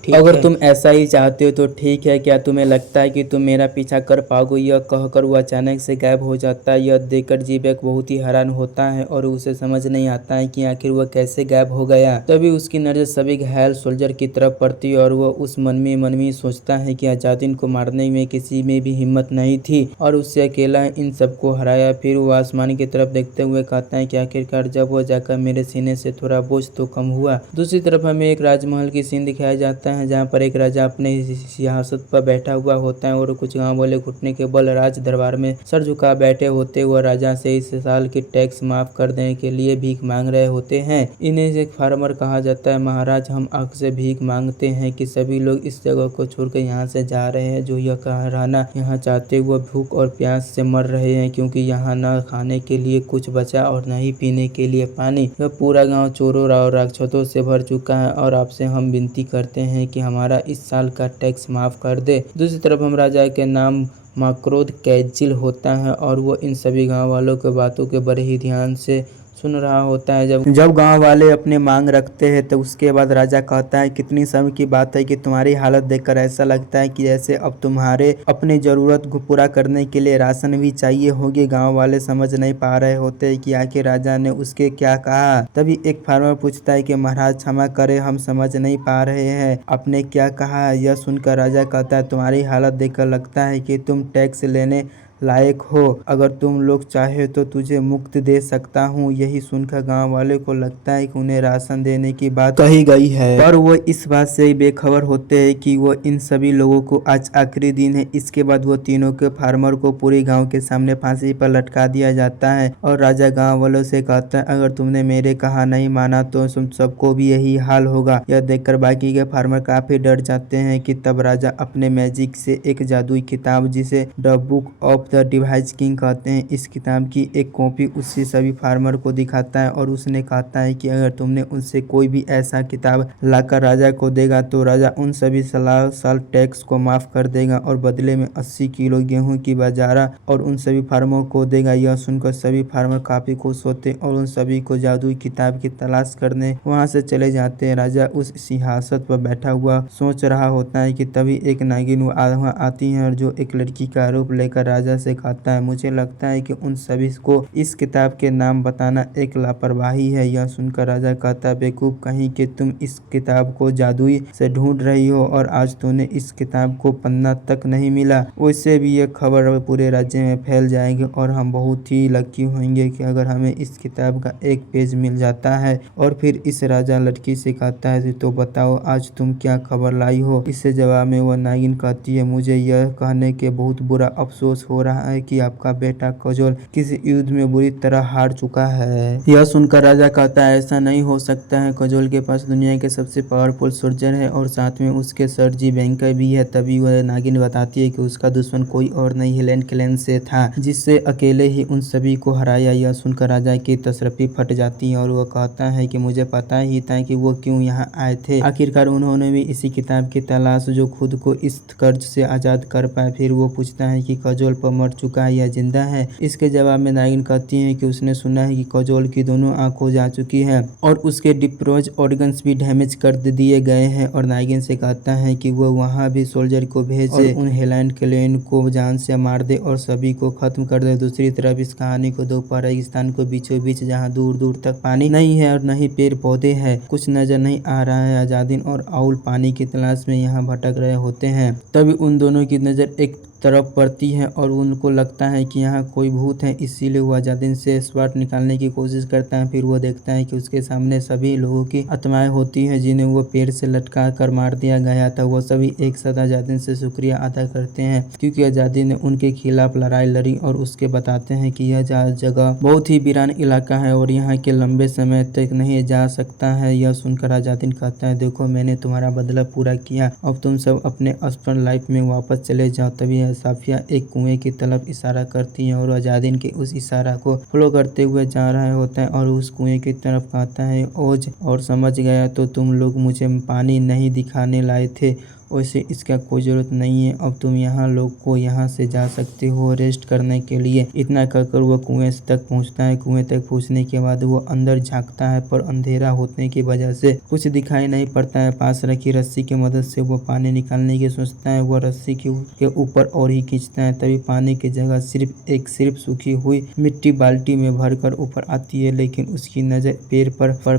ठीक है। क्या तुम्हें लगता है कि तुम मेरा पीछा कर पाओगे। यह कहकर वो अचानक से गायब हो जाता है। यह देखकर जीवैग बहुत ही हैरान होता है और उसे समझ नहीं आता है कि आखिर वह कैसे गायब हो गया। तभी उसकी नजर सभी घायल सोल्जर की तरफ पड़ती है और वह उस मन में सोचता है कि अजादिन को मारने में किसी में भी हिम्मत नहीं थी और उससे अकेला इन सबको हराया। फिर वो आसमान की तरफ देखते हुए कहता है कि आखिरकार जब वो जाकर मेरे सीने से थोड़ा बोझ तो कम हुआ। दूसरी तरफ हमें एक राजमहल की सीन दिखाया जाता है जहाँ पर एक राजा अपने सिंहासन पर बैठा हुआ होता है और कुछ गाँव वाले घुटने के बल राज दरबार में सर झुका बैठे होते हुए राजा से इस साल की टैक्स माफ कर देने के लिए भीख मांग रहे होते हैं। इन्हें एक फार्मर कहा जाता है। महाराज, हम आपसे भीख मांगते हैं कि सभी लोग इस जगह को छोड़कर यहाँ से जा रहे हैं। जो यह रहना यहाँ चाहते हुए भूख और प्यास प्यास से मर रहे हैं, क्योंकि यहाँ न खाने के लिए कुछ बचा और न ही पीने के लिए पानी। यह पूरा गांव चोरों और राक्षसों से भर चुका है और आपसे हम विनती करते हैं कि हमारा इस साल का टैक्स माफ कर दे। दूसरी तरफ हम राजा के नाम माक्रोद कैजिल होता है और वो इन सभी गांव वालों के बातों के बड़े ही ध्यान से सुन रहा होता है। जब गांव वाले अपने मांग रखते हैं तो उसके बाद राजा कहता है, कितनी समय की बात है कि तुम्हारी हालत देखकर ऐसा लगता है कि जैसे अब तुम्हारे अपनी जरूरत को पूरा करने के लिए राशन भी चाहिए होगी। गांव वाले समझ नहीं पा रहे होते कि आखिर राजा ने उसके क्या कहा। तभी एक फार्मर पूछता है कि महाराज क्षमा करे, हम समझ नहीं पा रहे हैं आपने क्या कहा। यह सुनकर राजा कहता है, तुम्हारी हालत देखकर लगता है कि तुम टैक्स लेने लायक हो। अगर तुम लोग चाहे तो तुझे मुक्त दे सकता हूँ। यही सुनकर गांव वाले को लगता है कि उन्हें राशन देने की बात कही गई है, पर वो इस बात से बेखबर होते हैं कि वो इन सभी लोगों को आज आखिरी दिन है। इसके बाद वो तीनों के फार्मर को पूरे गांव के सामने फांसी पर लटका दिया जाता है और राजा गांव वालों से कहता है, अगर तुमने मेरे कहा नहीं माना तो तुम सबको भी यही हाल होगा। यह देखकर बाकी के फार्मर काफी डर जाते हैं कि तब राजा अपने मैजिक से एक जादुई किताब, जिसे the book of the device king कहते हैं, इस किताब की एक कॉपी उसी सभी फार्मर को दिखाता है और उसने कहता है कि अगर तुमने उनसे कोई भी ऐसा किताब लाकर राजा को देगा तो राजा उन सभी साल टैक्स को माफ कर देगा और बदले में 80 किलो गेहूं की बाजारा और उन सभी फार्मरों को देगा। यह सुनकर सभी फार्मर काफी खुश होते और उन सभी को जादुई किताब की तलाश करने वहां से चले जाते हैं। राजा उस सिंहासन पर बैठा हुआ सोच रहा होता है कि तभी एक नागिन वहां आती है और जो एक लड़की का रूप लेकर राजा से कहता है, मुझे लगता है कि उन सभी को इस किताब के नाम बताना एक लापरवाही है। यह सुनकर राजा कहता है, बेवकूफ कहीं कि तुम इस किताब को जादुई से ढूंढ रही हो और आज तूने इस किताब को पन्ना तक नहीं मिला। वैसे भी यह खबर पूरे राज्य में फैल जाएगी और हम बहुत ही लकी होंगे कि अगर हमें इस किताब का एक पेज मिल जाता है। और फिर इस राजा लड़की से कहता है, तो बताओ आज तुम क्या खबर लाई हो। इससे जवाब में वह नागिन कहती है, मुझे यह कहने के बहुत बुरा अफसोस हो रहा है कि आपका बेटा कजोल किसी युद्ध में बुरी तरह हार चुका है। यह सुनकर राजा कहता है, ऐसा नहीं हो सकता है। कजोल के पास दुनिया के सबसे पावरफुल सोल्जर है और साथ में उसके सर जी बैंकर भी है। तभी वह नागिन बताती है कि उसका दुश्मन कोई और नहीं हेलेन क्लेन से था, जिससे अकेले ही उन सभी को हराया। यह सुनकर राजा की तसरफी फट जाती है और वह कहता है कि मुझे पता ही था कि वो क्यों यहाँ आए थे। आखिरकार उन्होंने भी इसी किताब की तलाश जो खुद को इस कर्ज से आजाद कर पाए। फिर वो पूछता है कि कजोल पर मर चुका है या जिंदा है। इसके जवाब में नागिन कहती है कि उसने सुना है कि कजोल की दोनों आंखों जा चुकी है और उसके डिप्रोज ऑर्गन्स भी डैमेज कर दिए गए हैं। और नागिन से कहता है कि वो वहां भी सोल्जर को भेजे, उन हेलेन क्लेन को जान से मार दे और सभी को खत्म कर दे। दूसरी तरफ इस कहानी को दोपहर रेगिस्तान को बीचों बीच, जहाँ दूर दूर तक पानी नहीं है और नहीं पेड़ पौधे है, कुछ नजर नहीं आ रहा है। आजादीन और आउल पानी की तलाश में यहाँ भटक रहे होते हैं। तभी उन दोनों की नजर एक तरफ पड़ती है और उनको लगता है कि यहाँ कोई भूत है, इसीलिए वो आजादीन से स्वाट निकालने की कोशिश करता है। फिर वो देखता है कि उसके सामने सभी लोगों की आत्माएं होती हैं जिन्हें वो पेड़ से लटका कर मार दिया गया था। वो सभी एक साथ आजादीन से शुक्रिया अदा करते हैं क्योंकि आजादीन ने उनके खिलाफ लड़ाई लड़ी और उसके बताते हैं कि यह जगह बहुत ही वीरान इलाका है और यहाँ के लंबे समय तक नहीं जा सकता है। यह सुनकर आजादीन कहता है, देखो मैंने तुम्हारा बदला पूरा किया, अब तुम सब अपने अस्पताल लाइफ में वापस चले जाओ। तभी साफिया एक कुएं की तरफ इशारा करती है और आजादीन के उस इशारा को फॉलो करते हुए जा रहा होता है और उस कुएं की तरफ कहता है, ओज और समझ गया तो तुम लोग मुझे पानी नहीं दिखाने लाए थे, वैसे इसका कोई ज़रूरत नहीं है। अब तुम यहाँ लोग को यहाँ से जा सकते हो रेस्ट करने के लिए। इतना कहकर वह कुएं तक पहुँचता है। कुएं तक पहुँचने के बाद वो अंदर झांकता है पर अंधेरा होने की वजह से कुछ दिखाई नहीं पड़ता है। पास रखी रस्सी की मदद से वो पानी निकालने की सोचता है। वह रस्सी के ऊपर और ही खींचता है। तभी पानी की जगह सिर्फ सूखी हुई मिट्टी बाल्टी में भरकर ऊपर आती है, लेकिन उसकी नज़र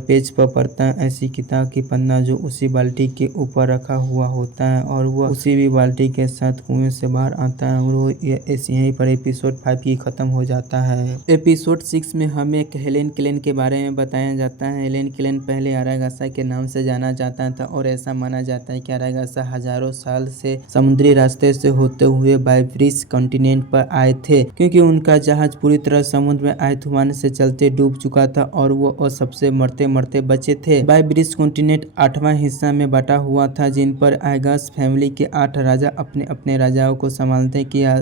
पेज पर पड़ता है ऐसी किताब की पन्ना जो उसी बाल्टी के ऊपर रखा हुआ होता है और वह उसी भी बाल्टी के साथ कुएं से बाहर आता है और वो यहीं पर एपिसोड 5 की खत्म हो जाता है। एपिसोड 6 में हमें एक हेलेन क्लेन के बारे में बताया जाता है। हेलेन क्लेन पहले अरागासा के नाम से जाना जाता था और ऐसा माना जाता है कि अरागासा हजारों साल से समुद्री रास्ते से होते हुए बाइब्रिस कॉन्टिनेंट पर आए थे, क्योंकि उनका जहाज पूरी तरह समुद्र में आए तूफान से चलते डूब चुका था और वो सबसे मरते मरते बचे थे। बाइब्रिस कॉन्टिनेंट 8वां हिस्सा में बटा हुआ था, जिन पर आएगा फैमिली के 8 राजा अपने अपने राजाओं को संभालते किया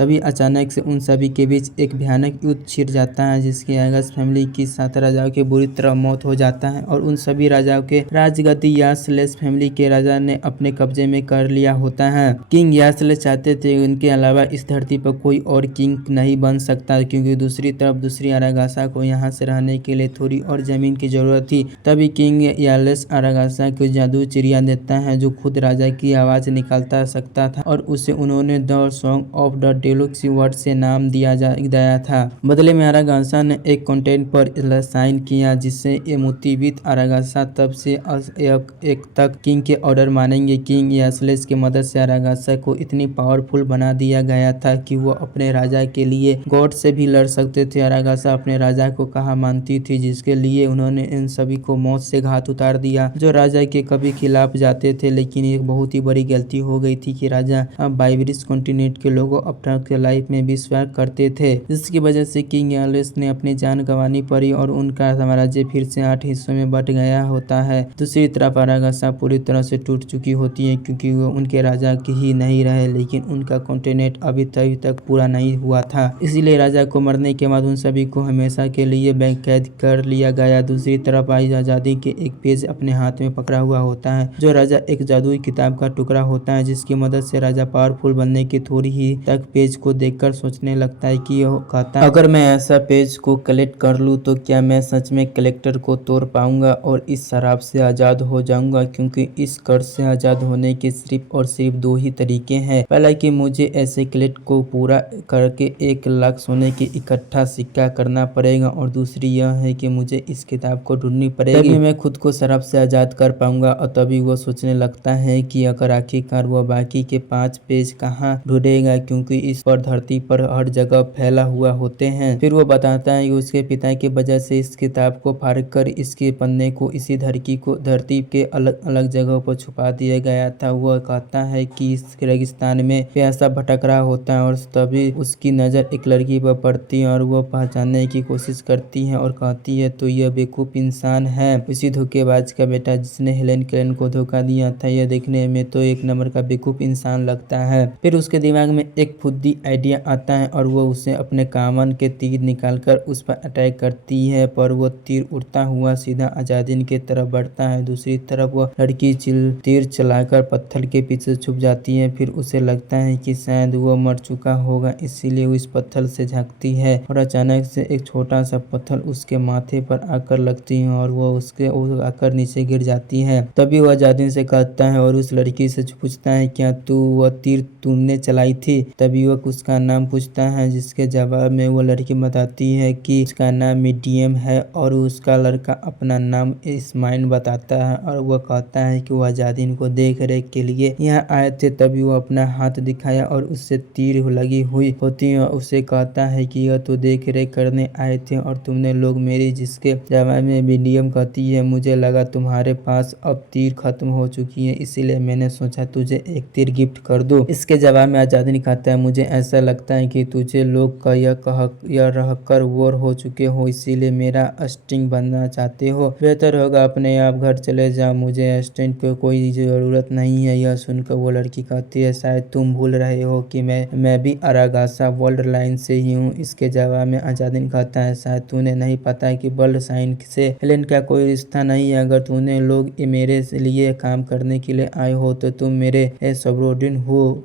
तभी अचानक से उन सभी के बीच एक भयानक युद्ध छिड़ जाता है, जिसकी आगस फैमिली की 7 राजाओं की बुरी तरह मौत हो जाता है और उन सभी राजाओं के राजगद्दी यासलेस फैमिली के राजा ने अपने कब्जे में कर लिया होता है। किंग यासलेस चाहते थे उनके अलावा इस धरती पर कोई और किंग नहीं बन सकता, क्योंकि दूसरी तरफ दूसरी अरागासा को यहाँ से रहने के लिए थोड़ी और जमीन की जरूरत थी। तभी किंग यालेस अरागासा को जादू चिड़िया देता है जो खुद राजा की आवाज निकालता सकता था और उसे उन्होंने the song of the deluxe word से नाम दिया था। बदले में अरागासा ने एक कॉन्टेंट पर साइन किया जिससे ये मोतिवित अरागासा तब से एक तक किंग के ऑर्डर मानेंगे। किंग यासलेस की मदद से अरागासा को इतनी पावरफुल बना दिया गया था कि वो अपने राजा के लिए गॉड से भी लड़ सकते थे। अरागासा अपने राजा को कहा मानती थी, जिसके लिए उन्होंने इन सभी को मौत से घात उतार दिया जो राजा के कभी खिलाफ जाते थे। लेकिन एक बहुत ही बड़ी गलती हो गई थी कि राजा अब बाइब्रिस कॉन्टिनेंट के लोगों अपना लाइफ में विश्वास करते थे, जिसकी वजह से किंग यालेस ने अपनी जान गंवानी पड़ी और उनका साम्राज्य फिर से 8 हिस्सों में बट गया होता है। दूसरी तरफ अरागासा पूरी तरह से टूट चुकी होती है, क्योंकि वो उनके राजा की ही नहीं रहे, लेकिन उनका कॉन्टिनेंट अभी तक पूरा नहीं हुआ था। इसीलिए राजा को मरने के बाद उन सभी को हमेशा के लिए कैद कर लिया गया। दूसरी तरफ आई आजादी के एक पेज अपने हाथ में पकड़ा हुआ होता है जो राजा एक जादुई किताब का टुकड़ा होता है, जिसकी मदद से राजा पावरफुल बनने की थोड़ी ही तक पेज को देखकर सोचने लगता है कि यह कहता है अगर मैं ऐसा पेज को कलेक्ट कर लूं तो क्या मैं सच में कलेक्टर को तोड़ पाऊंगा और इस शराब से आजाद हो जाऊंगा, क्योंकि इस कर्ज से आजाद होने के सिर्फ और सिर्फ 2 ही तरीके हैं। पहला कि मुझे ऐसे कलेक्ट को पूरा करके 1 लाख सोने के इकट्ठा सिक्का करना पड़ेगा और दूसरी यह है कि मुझे इस किताब को ढूंढनी पड़ेगी, तभी मैं खुद को शराब से आजाद कर पाऊंगा। और तभी वो सोचने लगता है कि अगर आखिरकार वो बाकी के 5 पेज कहाँ ढूंढेगा, क्योंकि इस पर धरती पर हर जगह फैला हुआ होते हैं। फिर वो बताता है कि उसके पिता की वजह से इस किताब को फाड़ कर इसके पन्ने को इसी धरती के अलग अलग जगहों पर छुपा दिया गया था। वह कहता है कि इस रेगिस्तान में प्यासा भटक रहा होता है और तभी उसकी नजर एक लड़की पर पड़ती है और वो पहचानने की कोशिश करती है और कहती है तो यह बेवकूफ इंसान है, इसी धोखेबाज का बेटा जिसने हेलेन केलन को धोखा दिया था। यह देखने में तो 1 नंबर का बेवकूफ इंसान लगता है। फिर उसके दिमाग में एक फुद्दी आइडिया आता है और वो उसे अपने कामन के तीर निकालकर उस पर अटैक करती है, पर वो तीर उड़ता हुआ सीधा अजादिन की तरफ बढ़ता है। दूसरी तरफ वह लड़की तीर चलाकर पत्थर के पीछे छुप जाती है। फिर उसे लगता है कि शायद वो मर चुका होगा, इसीलिए वो इस पत्थर से झांकती है और अचानक से एक छोटा सा पत्थर उसके माथे पर आकर लगती है और वो उसके आकर नीचे गिर जाती है। तभी वह अजादिन से कहता है और उस लड़की से पूछता है क्या वह तीर तुमने चलाई थी। तभी वह उसका नाम पूछता है, जिसके जवाब में वो लड़की बताती है कि उसका नाम मीडियम है और उसका लड़का अपना नाम इस्माइल बताता है और वह कहता है कि वह अजादिन को देख रेख के लिए यहाँ आए थे। तभी वो अपना हाथ दिखाया और उससे तीर लगी हुई होती है और उसे कहता है कि यह तो देख रेख करने आए थे और तुमने लोग मेरी, जिसके जवाब में मीडियम कहती है मुझे लगा तुम्हारे पास अब तीर खत्म हो चुकी है, इसीलिए मैंने सोचा तुझे एक तीर गिफ्ट कर दूं। इसके जवाब में अजादिन कहता है मुझे ऐसा लगता है कि तुझे लोग का यह रहकर बोर हो चुके हो, इसीलिए मेरा असिस्टेंट बनना चाहते हो। बेहतर होगा अपने आप घर चले जाओ, मुझे असिस्टेंट की कोई जरूरत नहीं है। यह सुनकर वो लड़की कहती है शायद तुम भूल रहे हो कि मैं भी अरागासा वर्ल्ड लाइन से ही हूँ। इसके जवाब में अजादिन कहता है शायद तूने नहीं पता कि वर्ल्ड साइन से हेलेन का कोई रिश्ता नहीं है। अगर तूने लोग मेरे लिए काम करने के लिए आए हो तो तुम मेरे सबऑर्डिनेट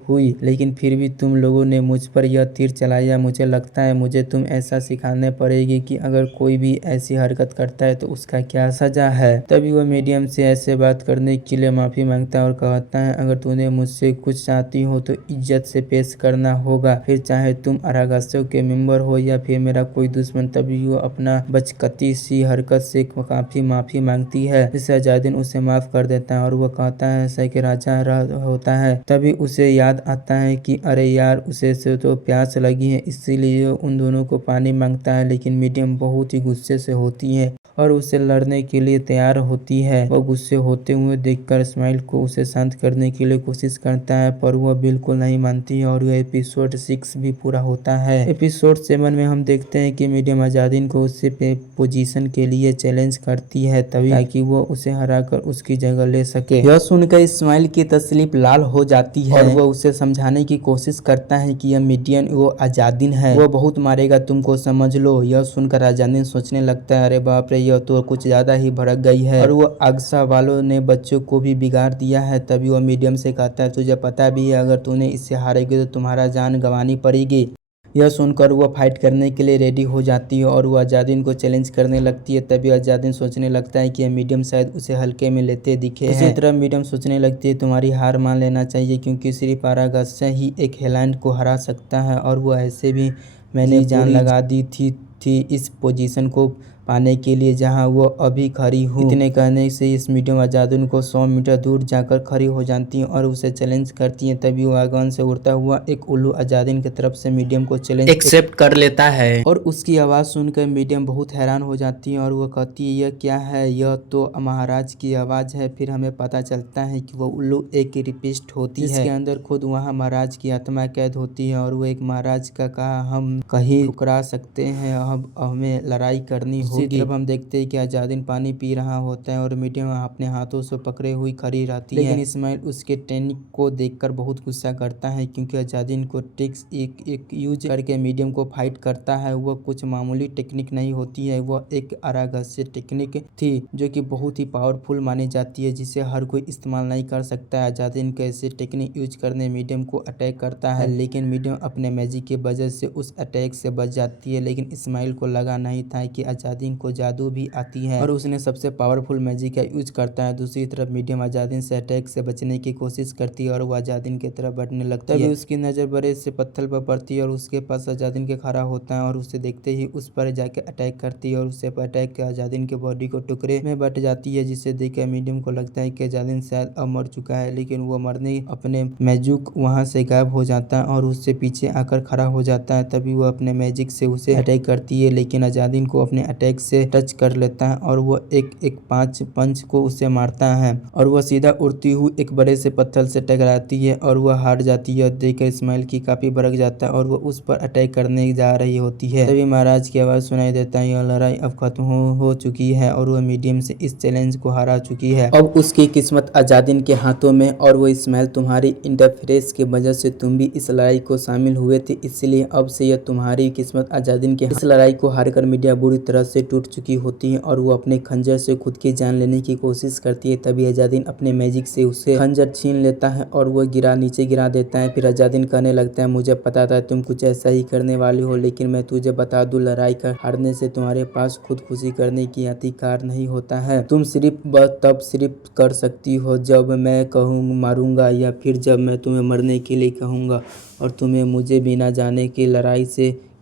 हुई, लेकिन फिर भी तुम लोगों ने मुझ पर यह तीर चलाया। मुझे लगता है मुझे तुम ऐसा सिखाने पड़ेगी कि अगर कोई भी ऐसी हरकत करता है तो उसका क्या सजा है। तभी वह मीडियम से ऐसे बात करने के लिए माफी मांगता है और कहता है अगर तूने मुझसे कुछ चाहती हो तो इज्जत से पेश करना होगा, फिर चाहे तुम अरागासा के मेंबर हो या फिर मेरा कोई दुश्मन। तभी वो अपना बचकती सी हरकत से काफी माफी मांगती है, जिससे अजादिन उसे माफ कर देता है और वह कहता है ऐसा कि राजा होता है। तभी उसे याद आता है कि अरे यार उसे से तो प्यास लगी है, इसीलिए उन दोनों को पानी मांगता है। लेकिन मीडियम बहुत ही गुस्से से होती है और उसे लड़ने के लिए तैयार होती है। वह गुस्से होते हुए देखकर इस्माइल को उसे शांत करने के लिए कोशिश करता है, पर वह बिल्कुल नहीं मानती है और वह एपिसोड 6 भी पूरा होता है। एपिसोड 7 में हम देखते हैं कि मीडियम अजादिन को उससे पोजीशन के लिए चैलेंज करती है ताकि वो उसे हराकर उसकी जगह ले सके। यह सुनकर इस्माइल की तसलीफ लाल हो जाती है और वह उसे समझाने की कोशिश करता है कि यह मीडियन वो अजादिन है, वो बहुत मारेगा तुमको, समझ लो। यह सुनकर अजादिन सोचने लगता है, अरे बाप रे, यह तो कुछ ज्यादा ही भड़क गई है और वो अगसा वालों ने बच्चों को भी बिगाड़ दिया है। तभी वो मीडियम से कहता है, तुझे पता भी है अगर तूने इससे हारेगी तो तुम्हारा जान गंवानी पड़ेगी। यह सुनकर वो फाइट करने के लिए रेडी हो जाती है और वो अजादिन को चैलेंज करने लगती है। तभी अजादिन सोचने लगता है कि यह मीडियम शायद उसे हल्के में लेते दिखे हैं। इसी तरह मीडियम सोचने लगती है, तुम्हारी हार मान लेना चाहिए क्योंकि सिर्फ अरागास्सा ही एक हेलैंड को हरा सकता है और वो ऐसे भी मैंने जान लगा दी थी इस पोजीशन को पाने के लिए जहां वो अभी खड़ी हूँ। इतने कहने से इस मीडियम अजादिन को 100 मीटर दूर जाकर खड़ी हो जाती हैं और उसे चैलेंज करती हैं। तभी वो आगन से उड़ता हुआ एक उल्लू अजादिन की तरफ से मीडियम को चैलेंज एक्सेप्ट कर लेता है और उसकी आवाज़ सुनकर मीडियम बहुत हैरान हो जाती है और वो कहती है, यह क्या है? यह तो महाराज की आवाज़ है। फिर हमें पता चलता है कि वो उल्लू एक रिपिस्ट होती है जिसके अंदर खुद वहाँ महाराज की आत्मा कैद होती है और वो एक महाराज का कहा हम कहीं ठुकरा सकते हैं, अब हमें लड़ाई करनी होगी। तरफ हम देखते हैं कि अजादिन पानी पी रहा होता है और मीडियम अपने हाथों से पकड़े हुई खड़ी रहती है, लेकिन इस्माइल उसके टेक्निक को देखकर बहुत गुस्सा करता है क्योंकि अजादिन को ट्रिक्स एक यूज करके मीडियम को फाइट करता है। वह कुछ मामूली टेक्निक नहीं होती है, वह एक अरागास्सा टेक्निक थी जो कि बहुत ही पावरफुल मानी जाती है जिसे हर कोई इस्तेमाल नहीं कर सकता है। अजादिन कैसे टेक्निक यूज करने मीडियम को अटैक करता है, लेकिन मीडियम अपने मैजिक की वजह से उस अटैक से बच जाती है। लेकिन इस्माइल को लगा नहीं था कि अजादिन को जादू भी आती है और उसने सबसे पावरफुल मैजिक का यूज करता है। दूसरी तरफ मीडियम अजादिन से अटैक से बचने की कोशिश करती है और वो अजादिन की तरफ बढ़ने लगती है। तभी उसकी नजर बड़े से पत्थर पर पड़ती है और उसके पास अजादिन के खड़ा होता है और उसे देखते ही उस पर जाके अटैक करती है और उससे अटैक के अजादिन के बॉडी को टुकड़े में बट जाती है, जिसे देखकर मीडियम को लगता है कि अजादिन शायद अब मर चुका है, लेकिन वो मरने अपने मैजिक वहां से गायब हो जाता है और उससे पीछे आकर खड़ा हो जाता है। तभी वो अपने मैजिक से उसे अटैक करती है, लेकिन अजादिन को अपने अटैक से टच कर लेता है और वो एक पांच पंच को उसे मारता है और वह सीधा उड़ती हुई एक बड़े से पत्थर से टकराती है और वह हार जाती है। देखकर इस्माइल की काफी भड़क जाता है और वो उस पर अटैक करने जा रही होती है। तभी महाराज की आवाज सुनाई देता है, यह लड़ाई अब खत्म हो चुकी है और वह मीडियम से इस चैलेंज को हरा चुकी है। अब उसकी किस्मत अजादिन के हाथों में और वो इस्माइल तुम्हारी इंटरफेरेंस की वजह से तुम भी इस लड़ाई को शामिल हुए थे, इसलिए अब से यह तुम्हारी किस्मत। अजादिन के इस लड़ाई को हारकर मीडियम बुरी तरह से टूट चुकी होती है और वो अपने खंजर से खुद की जान लेने की कोशिश करती है। तभी अजादिन अपने मैजिक से उसे खंजर छीन लेता है और वो नीचे गिरा देता है। फिर अजादिन कहने लगता है, मुझे पता था तुम कुछ ऐसा ही करने वाली हो, लेकिन मैं तुझे बता दूं, लड़ाई कर हारने से तुम्हारे पास खुदकुशी करने की अधिकार नहीं होता है। तुम सिर्फ कर सकती हो जब मैं कहूँ मारूंगा या फिर जब मैं तुम्हें मरने के लिए कहूँगा, और तुम्हें मुझे बिना जाने की लड़ाई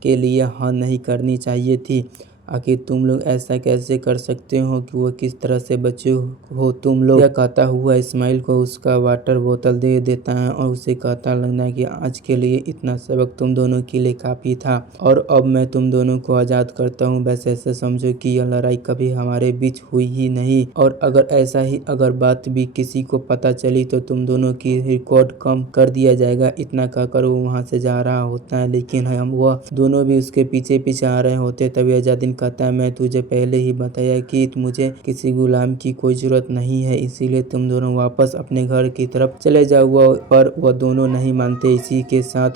के लिए हाँ नहीं करनी चाहिए थी। आखिर तुम लोग ऐसा कैसे कर सकते हो कि वो किस तरह से बचे हो तुम लोग? यह कहता हुआ इस्माइल को उसका वाटर बोतल दे देता है और उसे कहता लगना कि आज के लिए इतना सबक तुम दोनों के लिए काफ़ी था और अब मैं तुम दोनों को आज़ाद करता हूँ। बस ऐसे समझो कि यह लड़ाई कभी हमारे बीच हुई ही नहीं, और अगर बात भी किसी को पता चली तो तुम दोनों की रिकॉर्ड कम कर दिया जाएगा। इतना कहकर वो वहाँ से जा रहा होता है, लेकिन हम वह दोनों भी उसके पीछे पीछे आ रहे होते। तभी अजादिन कहता है, मैं तुझे पहले ही बताया कि मुझे किसी गुलाम की कोई जरूरत नहीं है, इसीलिए तुम दोनों वापस अपने घर की तरफ चले जाओ। पर वह दोनों नहीं मानते, इसी के साथ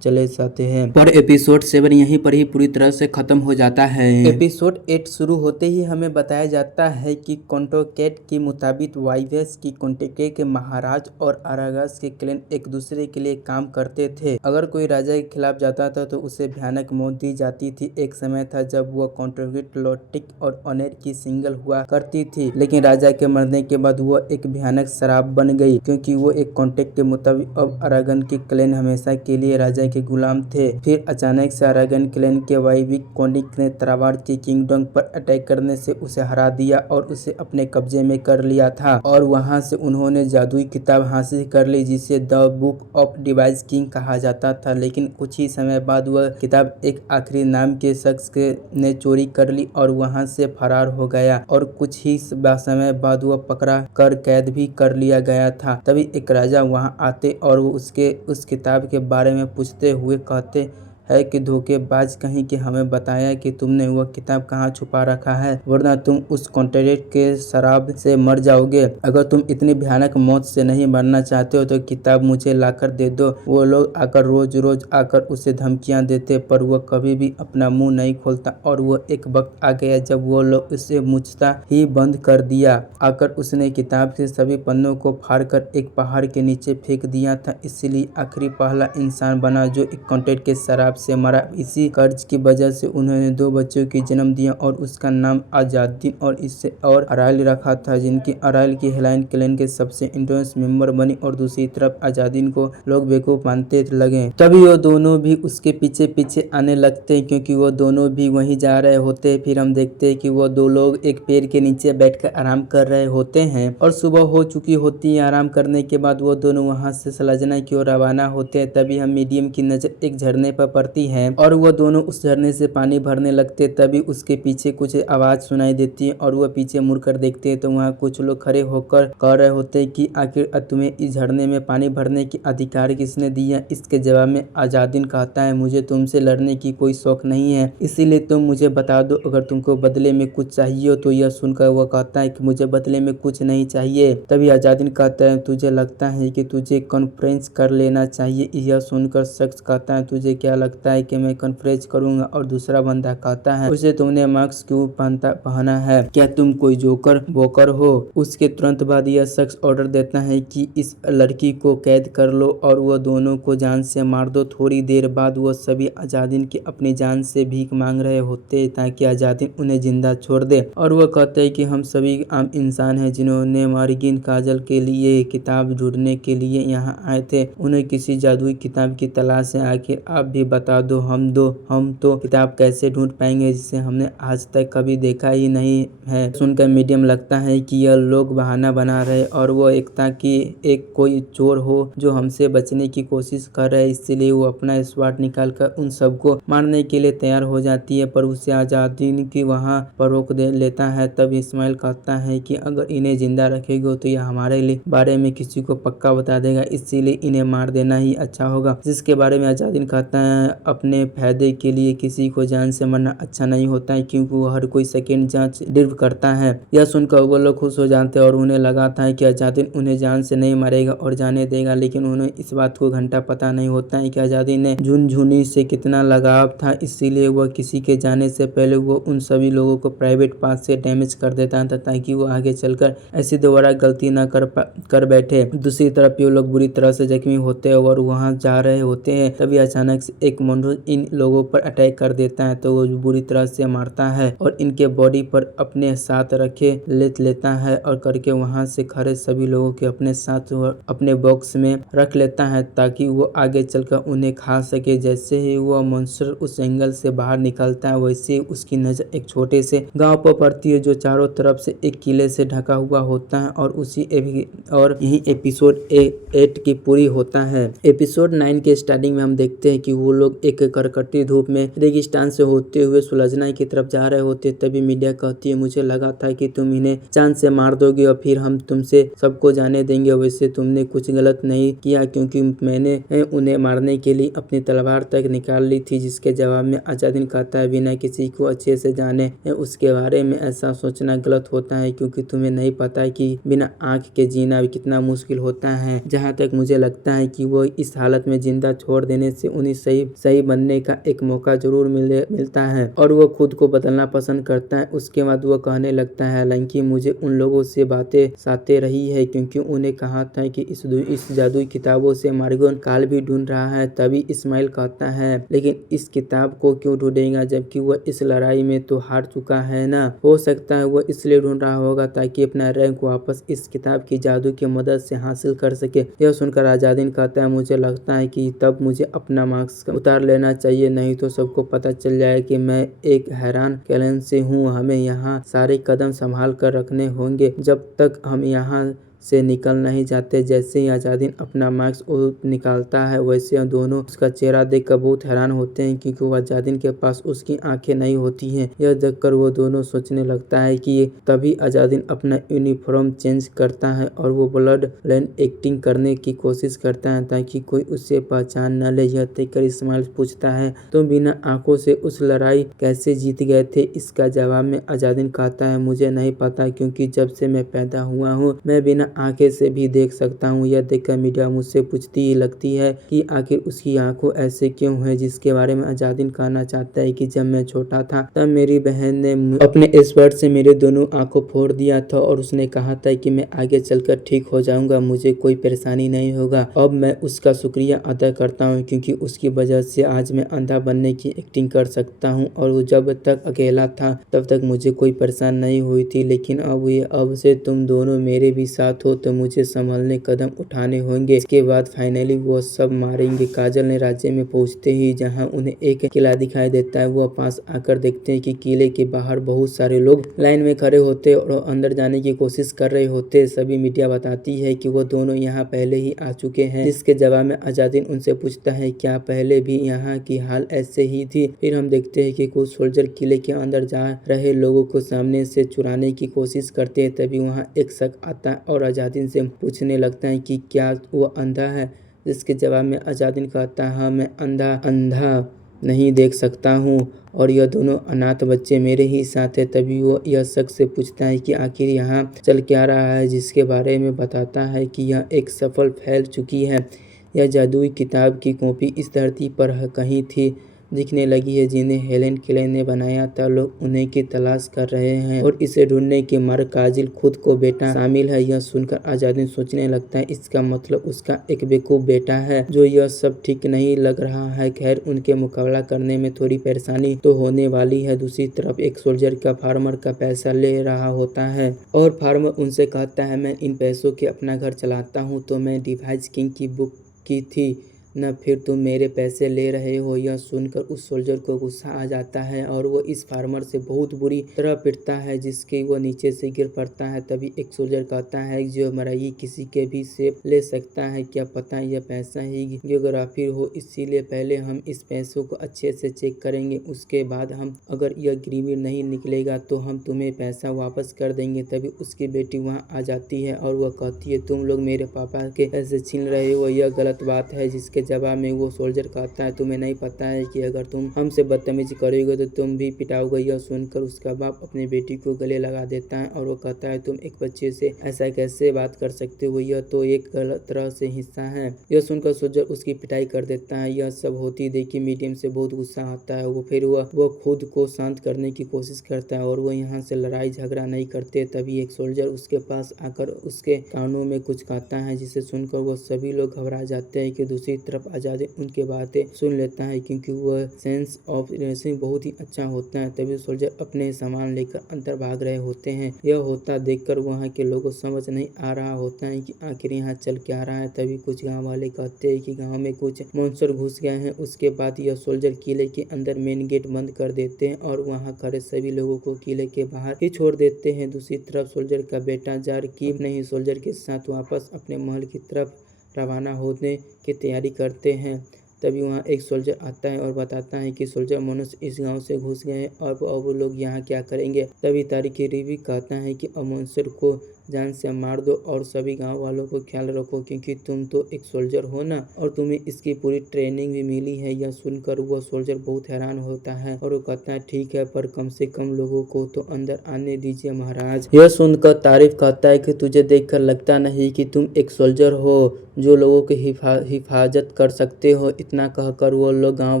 चले जाते हैं। पर एपिसोड 7 यहीं पर ही पूरी तरह से खत्म हो जाता है। एपिसोड 8 शुरू होते ही हमें बताया जाता है कि कॉन्टोकेट के मुताबिक वाइवेस की कॉन्टोकेट के महाराज और अरागास के क्लैन एक दूसरे के लिए काम करते थे। अगर कोई राजा के खिलाफ जाता था तो उसे भयानक मौत दी जाती थी। एक समय था जब वह कॉन्ट्रोगेट लोटिक और ऑनेर की सिंगल हुआ करती थी, लेकिन राजा के मरने के बाद वह एक भयानक शराब बन गई क्योंकि वो एक कॉन्टेक्ट के मुताबिक अब अरागन के क्लैन हमेशा के लिए राजा के गुलाम थे। फिर अचानक से अरागन क्लैन के वाइविक कोनिक ने तरावार के किंगडम पर अटैक करने से उसे हरा दिया और उसे अपने कब्जे में कर लिया था और वहां से उन्होंने जादुई किताब हासिल कर ली जिसे the book of device king कहा जाता था। लेकिन कुछ ही समय बाद वह किताब एक आखिरी नाम के शख्स ने चोरी कर ली और वहां से फरार हो गया और कुछ ही समय बाद वह पकड़ा कर कैद भी कर लिया गया था। तभी एक राजा वहां आते और वो उसके उस किताब के बारे में पूछते हुए कहते है कि धोखेबाज कहीं कि हमें बताया कि तुमने वह किताब कहाँ छुपा रखा है, वरना तुम उस कॉन्ट्रैक्ट के शराब से मर जाओगे। अगर तुम इतनी भयानक मौत से नहीं मरना चाहते हो तो किताब मुझे लाकर दे दो। वो लोग आकर रोज रोज आकर उसे धमकियां देते, पर वह कभी भी अपना मुंह नहीं खोलता। और वो एक वक्त आ गया जब वो लोग उसे मुझता ही बंद कर दिया। आकर उसने किताब के सभी पन्नों को फाड़कर एक पहाड़ के नीचे फेंक दिया था। इसलिए आखिरी पहला इंसान बना जो एक कॉन्ट्रैक्ट के शराब से मरा। इसी कर्ज की वजह से उन्होंने 2 बच्चों की जन्म दिया और उसका नाम आजादीन और इससे और अराइल रखा था, जिनकी अराइल की हेलेन क्लेन के सबसे इंटेंस मेंबर बनी। और दूसरी तरफ आजादीन को लोग बेवकूफ मानते लगे। तभी वो दोनों भी उसके पीछे पीछे आने लगते हैं, क्योंकि वो दोनों भी वहीं जा रहे होते हैं। फिर हम देखते हैं कि वो 2 लोग एक पेड़ के नीचे बैठकर आराम कर रहे होते हैं और सुबह हो चुकी होती है। आराम करने के बाद वो दोनों वहां से सलजना की ओर रवाना होते हैं। तभी हम मीडियम की नजर एक झरने पर पड़ती है और वो दोनों उस झरने से पानी भरने लगते। तभी उसके पीछे कुछ आवाज सुनाई देती है और वह पीछे मुड़कर देखते हैं तो वहाँ कुछ लोग खड़े होकर कह रहे होते हैं कि आखिर तुम्हें इस झरने में पानी भरने की अधिकार किसने दिया। इसके जवाब में आजादीन कहता है, मुझे तुमसे लड़ने की कोई शौक नहीं है, इसीलिए तुम मुझे बता दो अगर तुमको बदले में कुछ चाहिए हो। तो यह सुनकर वह कहता है कि मुझे बदले में कुछ नहीं चाहिए। तभी आजादीन कहता है, तुझे लगता है कि तुझे कॉन्फ्रेंस कर लेना चाहिए। यह सुनकर शख्स कहता है, तुझे क्या लगता है कि मैं कॉन्फ्रेंस करूंगा। और दूसरा बंदा कहता है, उसे तुमने मास्क क्यों पहना है, क्या तुम कोई जोकर बोकर हो। उसके तुरंत बाद यह शख्स ऑर्डर देता है कि इस लड़की को कैद कर लो और वह दोनों को जान से मार दो। थोड़ी देर बाद वह सभी आजादीन की अपनी जान से भीख मांग रहे होते ताकि आजादीन उन्हें जिंदा छोड़ दे। और वह कहते हैं कि हम सभी आम इंसान हैं जिन्होंने मार्गिन काजल के लिए किताब ढूंढने के लिए यहाँ आए थे। उन्हें किसी जादुई किताब की तलाश है। आखिर आप भी बता दो, हम तो किताब कैसे ढूंढ पाएंगे जिसे हमने आज तक कभी देखा ही नहीं है। सुनकर मीडियम लगता है कि यह लोग बहाना बना रहे और वो एकता की एक कोई चोर हो जो हमसे बचने की कोशिश कर रहे, इसलिए वो अपना स्वाट निकालकर उन सबको मारने के लिए तैयार हो जाती है। पर उसे आजादीन की वहाँ पर रोक दे लेता है। तब इस्माइल कहता है कि अगर इन्हें जिंदा रखेगा तो यह हमारे बारे में किसी को पक्का बता देगा, इसीलिए इन्हें मार देना ही अच्छा होगा। जिसके बारे में आजादीन कहता है, अपने फायदे के लिए किसी को जान से मरना अच्छा नहीं होता है, क्योंकि वो हर कोई सेकंड जांच डिर्व करता है। यह सुनकर वो लोग खुश हो जाते हैं और उन्हें लगा था कि आजादीन उन्हें जान से नहीं मारेगा और जाने देगा। लेकिन उन्हें इस बात को घंटा पता नहीं होता है कि आजादीन ने झुनझुनी से कितना लगाव था, इसीलिए वह किसी के जाने से पहले वो उन सभी लोगों को प्राइवेट पार्ट से डैमेज कर देता था ताकि वो आगे चलकर ऐसी दोबारा गलती न कर बैठे। दूसरी तरफ ये लोग बुरी तरह से जख्मी होते हैं और वहां जा रहे होते हैं। तभी अचानक से एक मनोज इन लोगों पर अटैक कर देता है तो वो बुरी तरह से मारता है और इनके बॉडी पर अपने साथ रखे लेता है और करके वहां से खड़े सभी लोगों के अपने साथ अपने बॉक्स में रख लेता है ताकि वो आगे चलकर उन्हें खा सके। जैसे ही वह मॉन्स्टर उस एंगल से बाहर निकलता है वैसे उसकी नजर एक छोटे से गांव पर पड़ती है जो चारों तरफ से एक किले से ढका हुआ होता है और यही एपिसोड 8 की पूरी होता है। एपिसोड 9 के स्टार्टिंग में हम देखते हैं कि वो लोग एक करकटी धूप में रेगिस्तान से होते हुए सुलझना की तरफ जा रहे होते। तभी मीडिया कहती है, मुझे लगा था कि तुम इन्हें चांद से मार दोगे और फिर हम तुमसे सबको जाने देंगे। वैसे तुमने कुछ गलत नहीं किया क्योंकि मैंने उन्हें मारने के लिए अपनी तलवार तक निकाल ली थी। जिसके जवाब में आजादीन कहता है, बिना किसी को अच्छे से जाने उसके बारे में ऐसा सोचना गलत होता है, क्योंकि तुम्हें नहीं पता कि बिना आंख के जीना कितना मुश्किल होता है। जहाँ तक मुझे लगता है कि वो इस हालत में जिंदा छोड़ देने से उन्हें सही बनने का एक मौका जरूर मिलता है और वो खुद को बदलना पसंद करता है। उसके बाद वो कहने लगता है, हालांकि मुझे उन लोगों से बातें साथे रही है क्योंकि उन्हें कहा था कि इस जादुई किताबों से मार्गन काल भी ढूंढ रहा है। तभी इस्माइल कहता है, लेकिन इस किताब को क्यों ढूंढेगा जबकि वह इस लड़ाई में तो हार चुका है ना। हो सकता है वो इसलिए ढूंढ रहा होगा ताकि अपना रैंक वापस इस किताब की जादू की मदद से हासिल कर सके। यह सुनकर आजादीन कहता है, मुझे लगता है कि तब मुझे अपना मास्क उतार लेना चाहिए, नहीं तो सबको पता चल जाए कि मैं एक हैरान कैलेन से हूँ। हमें यहाँ सारे कदम संभाल कर रखने होंगे जब तक हम यहाँ से निकल नहीं जाते। जैसे ही अजादीन अपना मास्क निकालता है वैसे दोनों उसका चेहरा देखकर बहुत हैरान होते हैं, क्योंकि वो अजादीन के पास उसकी आंखें नहीं होती हैं। यह देखकर वो दोनों सोचने लगता है कि तभी अजादीन अपना यूनिफॉर्म चेंज करता है और वो ब्लड लाइन एक्टिंग करने की कोशिश करता है ताकि कोई उसे पहचान न ले। यह देखकर इस्माइल पूछता है, तुम बिना आंखों से उस लड़ाई कैसे जीत गए थे? इसका जवाब में अजादीन कहता है, मुझे नहीं पता, क्योंकि जब से मैं पैदा हुआ हूँ मैं बिना आंखें से भी देख सकता हूँ। यह देखकर मीडिया मुझसे पूछती लगती है कि आखिर उसकी आंखों ऐसे क्यों है, जिसके बारे में अजादीन कहना चाहता है कि जब मैं छोटा था तब मेरी बहन ने अपने स्पर्श से मेरे दोनों आंखों फोड़ दिया था और उसने कहा था कि मैं आगे चलकर ठीक हो जाऊंगा, मुझे कोई परेशानी नहीं होगा। अब मैं उसका शुक्रिया अदा करता हूँ, क्योंकि उसकी वजह से आज मैं अंधा बनने की एक्टिंग कर सकता हूँ और वो जब तक अकेला था तब तक मुझे कोई परेशान नहीं हुई थी, लेकिन अब से तुम दोनों मेरे भी साथ हो तो मुझे संभलने कदम उठाने होंगे। इसके बाद फाइनली वो सब मारेंगे। काजल ने राज्य में पहुंचते ही जहां उन्हें एक किला दिखाई देता है, वो पास आकर देखते हैं कि किले के बाहर बहुत सारे लोग लाइन में खड़े होते और अंदर जाने की कोशिश कर रहे होते। सभी मीडिया बताती है कि वो दोनों यहाँ पहले ही आ चुके हैं, जिसके जवाब में अजादीन उनसे पूछता है, क्या पहले भी यहाँ की हाल ऐसे ही थी? फिर हम देखते हैं कि कुछ सोल्जर किले के अंदर जा रहे लोगों को सामने से चुराने की कोशिश करते हैं। तभी वहाँ एक शख्स आता है और अजादीन से पूछने लगता है कि क्या वो अंधा है, जिसके जवाब में अजादीन कहता है, हाँ मैं अंधा नहीं देख सकता हूँ और यह दोनों अनाथ बच्चे मेरे ही साथ है। तभी वो यह शख्स से पूछता है कि आखिर यहाँ चल क्या रहा है, जिसके बारे में बताता है कि यह एक सफल फैल चुकी है। यह जादुई किताब की कॉपी इस धरती पर कहीं थी दिखने लगी है, जिन्हें हेलेन केलन ने बनाया था। लोग उन्हें की तलाश कर रहे हैं और इसे ढूंढने के मार्ग काजिल खुद को बेटा शामिल है। यह सुनकर अजादीन सोचने लगता है, इसका मतलब उसका एक बेवकूफ बेटा है जो यह सब ठीक नहीं लग रहा है। खैर, उनके मुकाबला करने में थोड़ी परेशानी तो होने वाली है। दूसरी तरफ एक सोल्जर का फार्मर का पैसा ले रहा होता है और फार्मर उनसे कहता है, मैं इन पैसों के अपना घर चलाता हूँ, तो मैं डिवाइस किंग की बुक की थी न, फिर तुम मेरे पैसे ले रहे हो। यह सुनकर उस सोल्जर को गुस्सा आ जाता है और वो इस फार्मर से बहुत बुरी तरह पिटता है, जिसके वो नीचे से गिर पड़ता है। तभी एक सोल्जर कहता है, जो मराई किसी के भी सेब ले सकता है, क्या पता यह पैसा ही जियोग्राफी हो, इसीलिए पहले हम इस पैसों को अच्छे से चेक करेंगे, उसके बाद हम अगर यह गिरवी नहीं निकलेगा तो हम तुम्हें पैसा वापस कर देंगे। तभी उसकी बेटी वहाँ आ जाती है और वह कहती है, तुम लोग मेरे पापा के पैसे छीन रहे हो, यह गलत बात है। जिसके जवाब में वो सोल्जर कहता है, तुम्हें नहीं पता है कि अगर तुम हमसे बदतमीजी करोगे तो तुम भी पिटाओगे। यह सुनकर उसका बाप अपनी बेटी को गले लगा देता है और वो कहता है, तुम एक बच्चे से ऐसा कैसे बात कर सकते हो, यह तो एक गलत तरह से हिस्सा है। यह सुनकर सोल्जर उसकी पिटाई कर देता है। यह सब होती देखी मीडियम से बहुत गुस्सा आता है। वो खुद को शांत करने की कोशिश करता है और वो यहाँ से लड़ाई झगड़ा नहीं करते। तभी एक सोल्जर उसके पास आकर उसके कानों में कुछ कहता है, जिसे सुनकर वो सभी लोग घबरा जाते हैं कि दूसरी तरफ अजादीन उनके बातें सुन लेता है, क्योंकि वह सेंस ऑफ रेसिंग बहुत ही अच्छा होता है। तभी सोल्जर अपने सामान लेकर अंदर भाग रहे होते हैं। यह होता देखकर वहाँ के लोगों को समझ नहीं आ रहा होता है कि आखिर यहाँ चल क्या रहा है। तभी कुछ गाँव वाले कहते हैं कि गाँव में कुछ मॉन्स्टर घुस गए हैं। उसके बाद यह सोल्जर किले के अंदर मेन गेट बंद कर देते हैं और वहाँ खड़े सभी लोगों को किले के बाहर ही छोड़ देते हैं। दूसरी तरफ सोल्जर का बेटा जारकीब अपने ही सोल्जर के साथ वापस अपने महल की तरफ रवाना होने की तैयारी करते हैं। तभी वहाँ एक सोल्जर आता है और बताता है कि सोल्जर मनुष्य इस गांव से घुस गए हैं और अब वो लोग यहाँ क्या करेंगे। तभी तारिक रिवी कहता है कि अब मनुष्य को जान से मार दो और सभी गांव वालों को ख्याल रखो, क्योंकि तुम तो एक सोल्जर हो ना और तुम्हें इसकी पूरी ट्रेनिंग भी मिली है। यह सुनकर वह सोल्जर बहुत हैरान होता है और वो कहता है, ठीक है, पर कम से कम लोगों को तो अंदर आने दीजिए महाराज। यह सुनकर तारिफ कहता है कि तुझे देखकर लगता नहीं कि तुम एक सोल्जर हो जो लोगों की हिफाजत कर सकते हो। इतना कहकर वो लोग गांव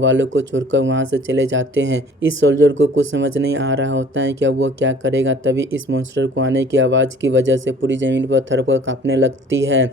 वालों को छोड़कर वहां से चले जाते हैं। इस सोल्जर को कुछ समझ नहीं आ रहा होता है कि अब वो क्या करेगा। तभी इस मॉन्स्टर को आने की आवाज़ की वजह से पूरी जमीन पर थरथर कांपने लगती है।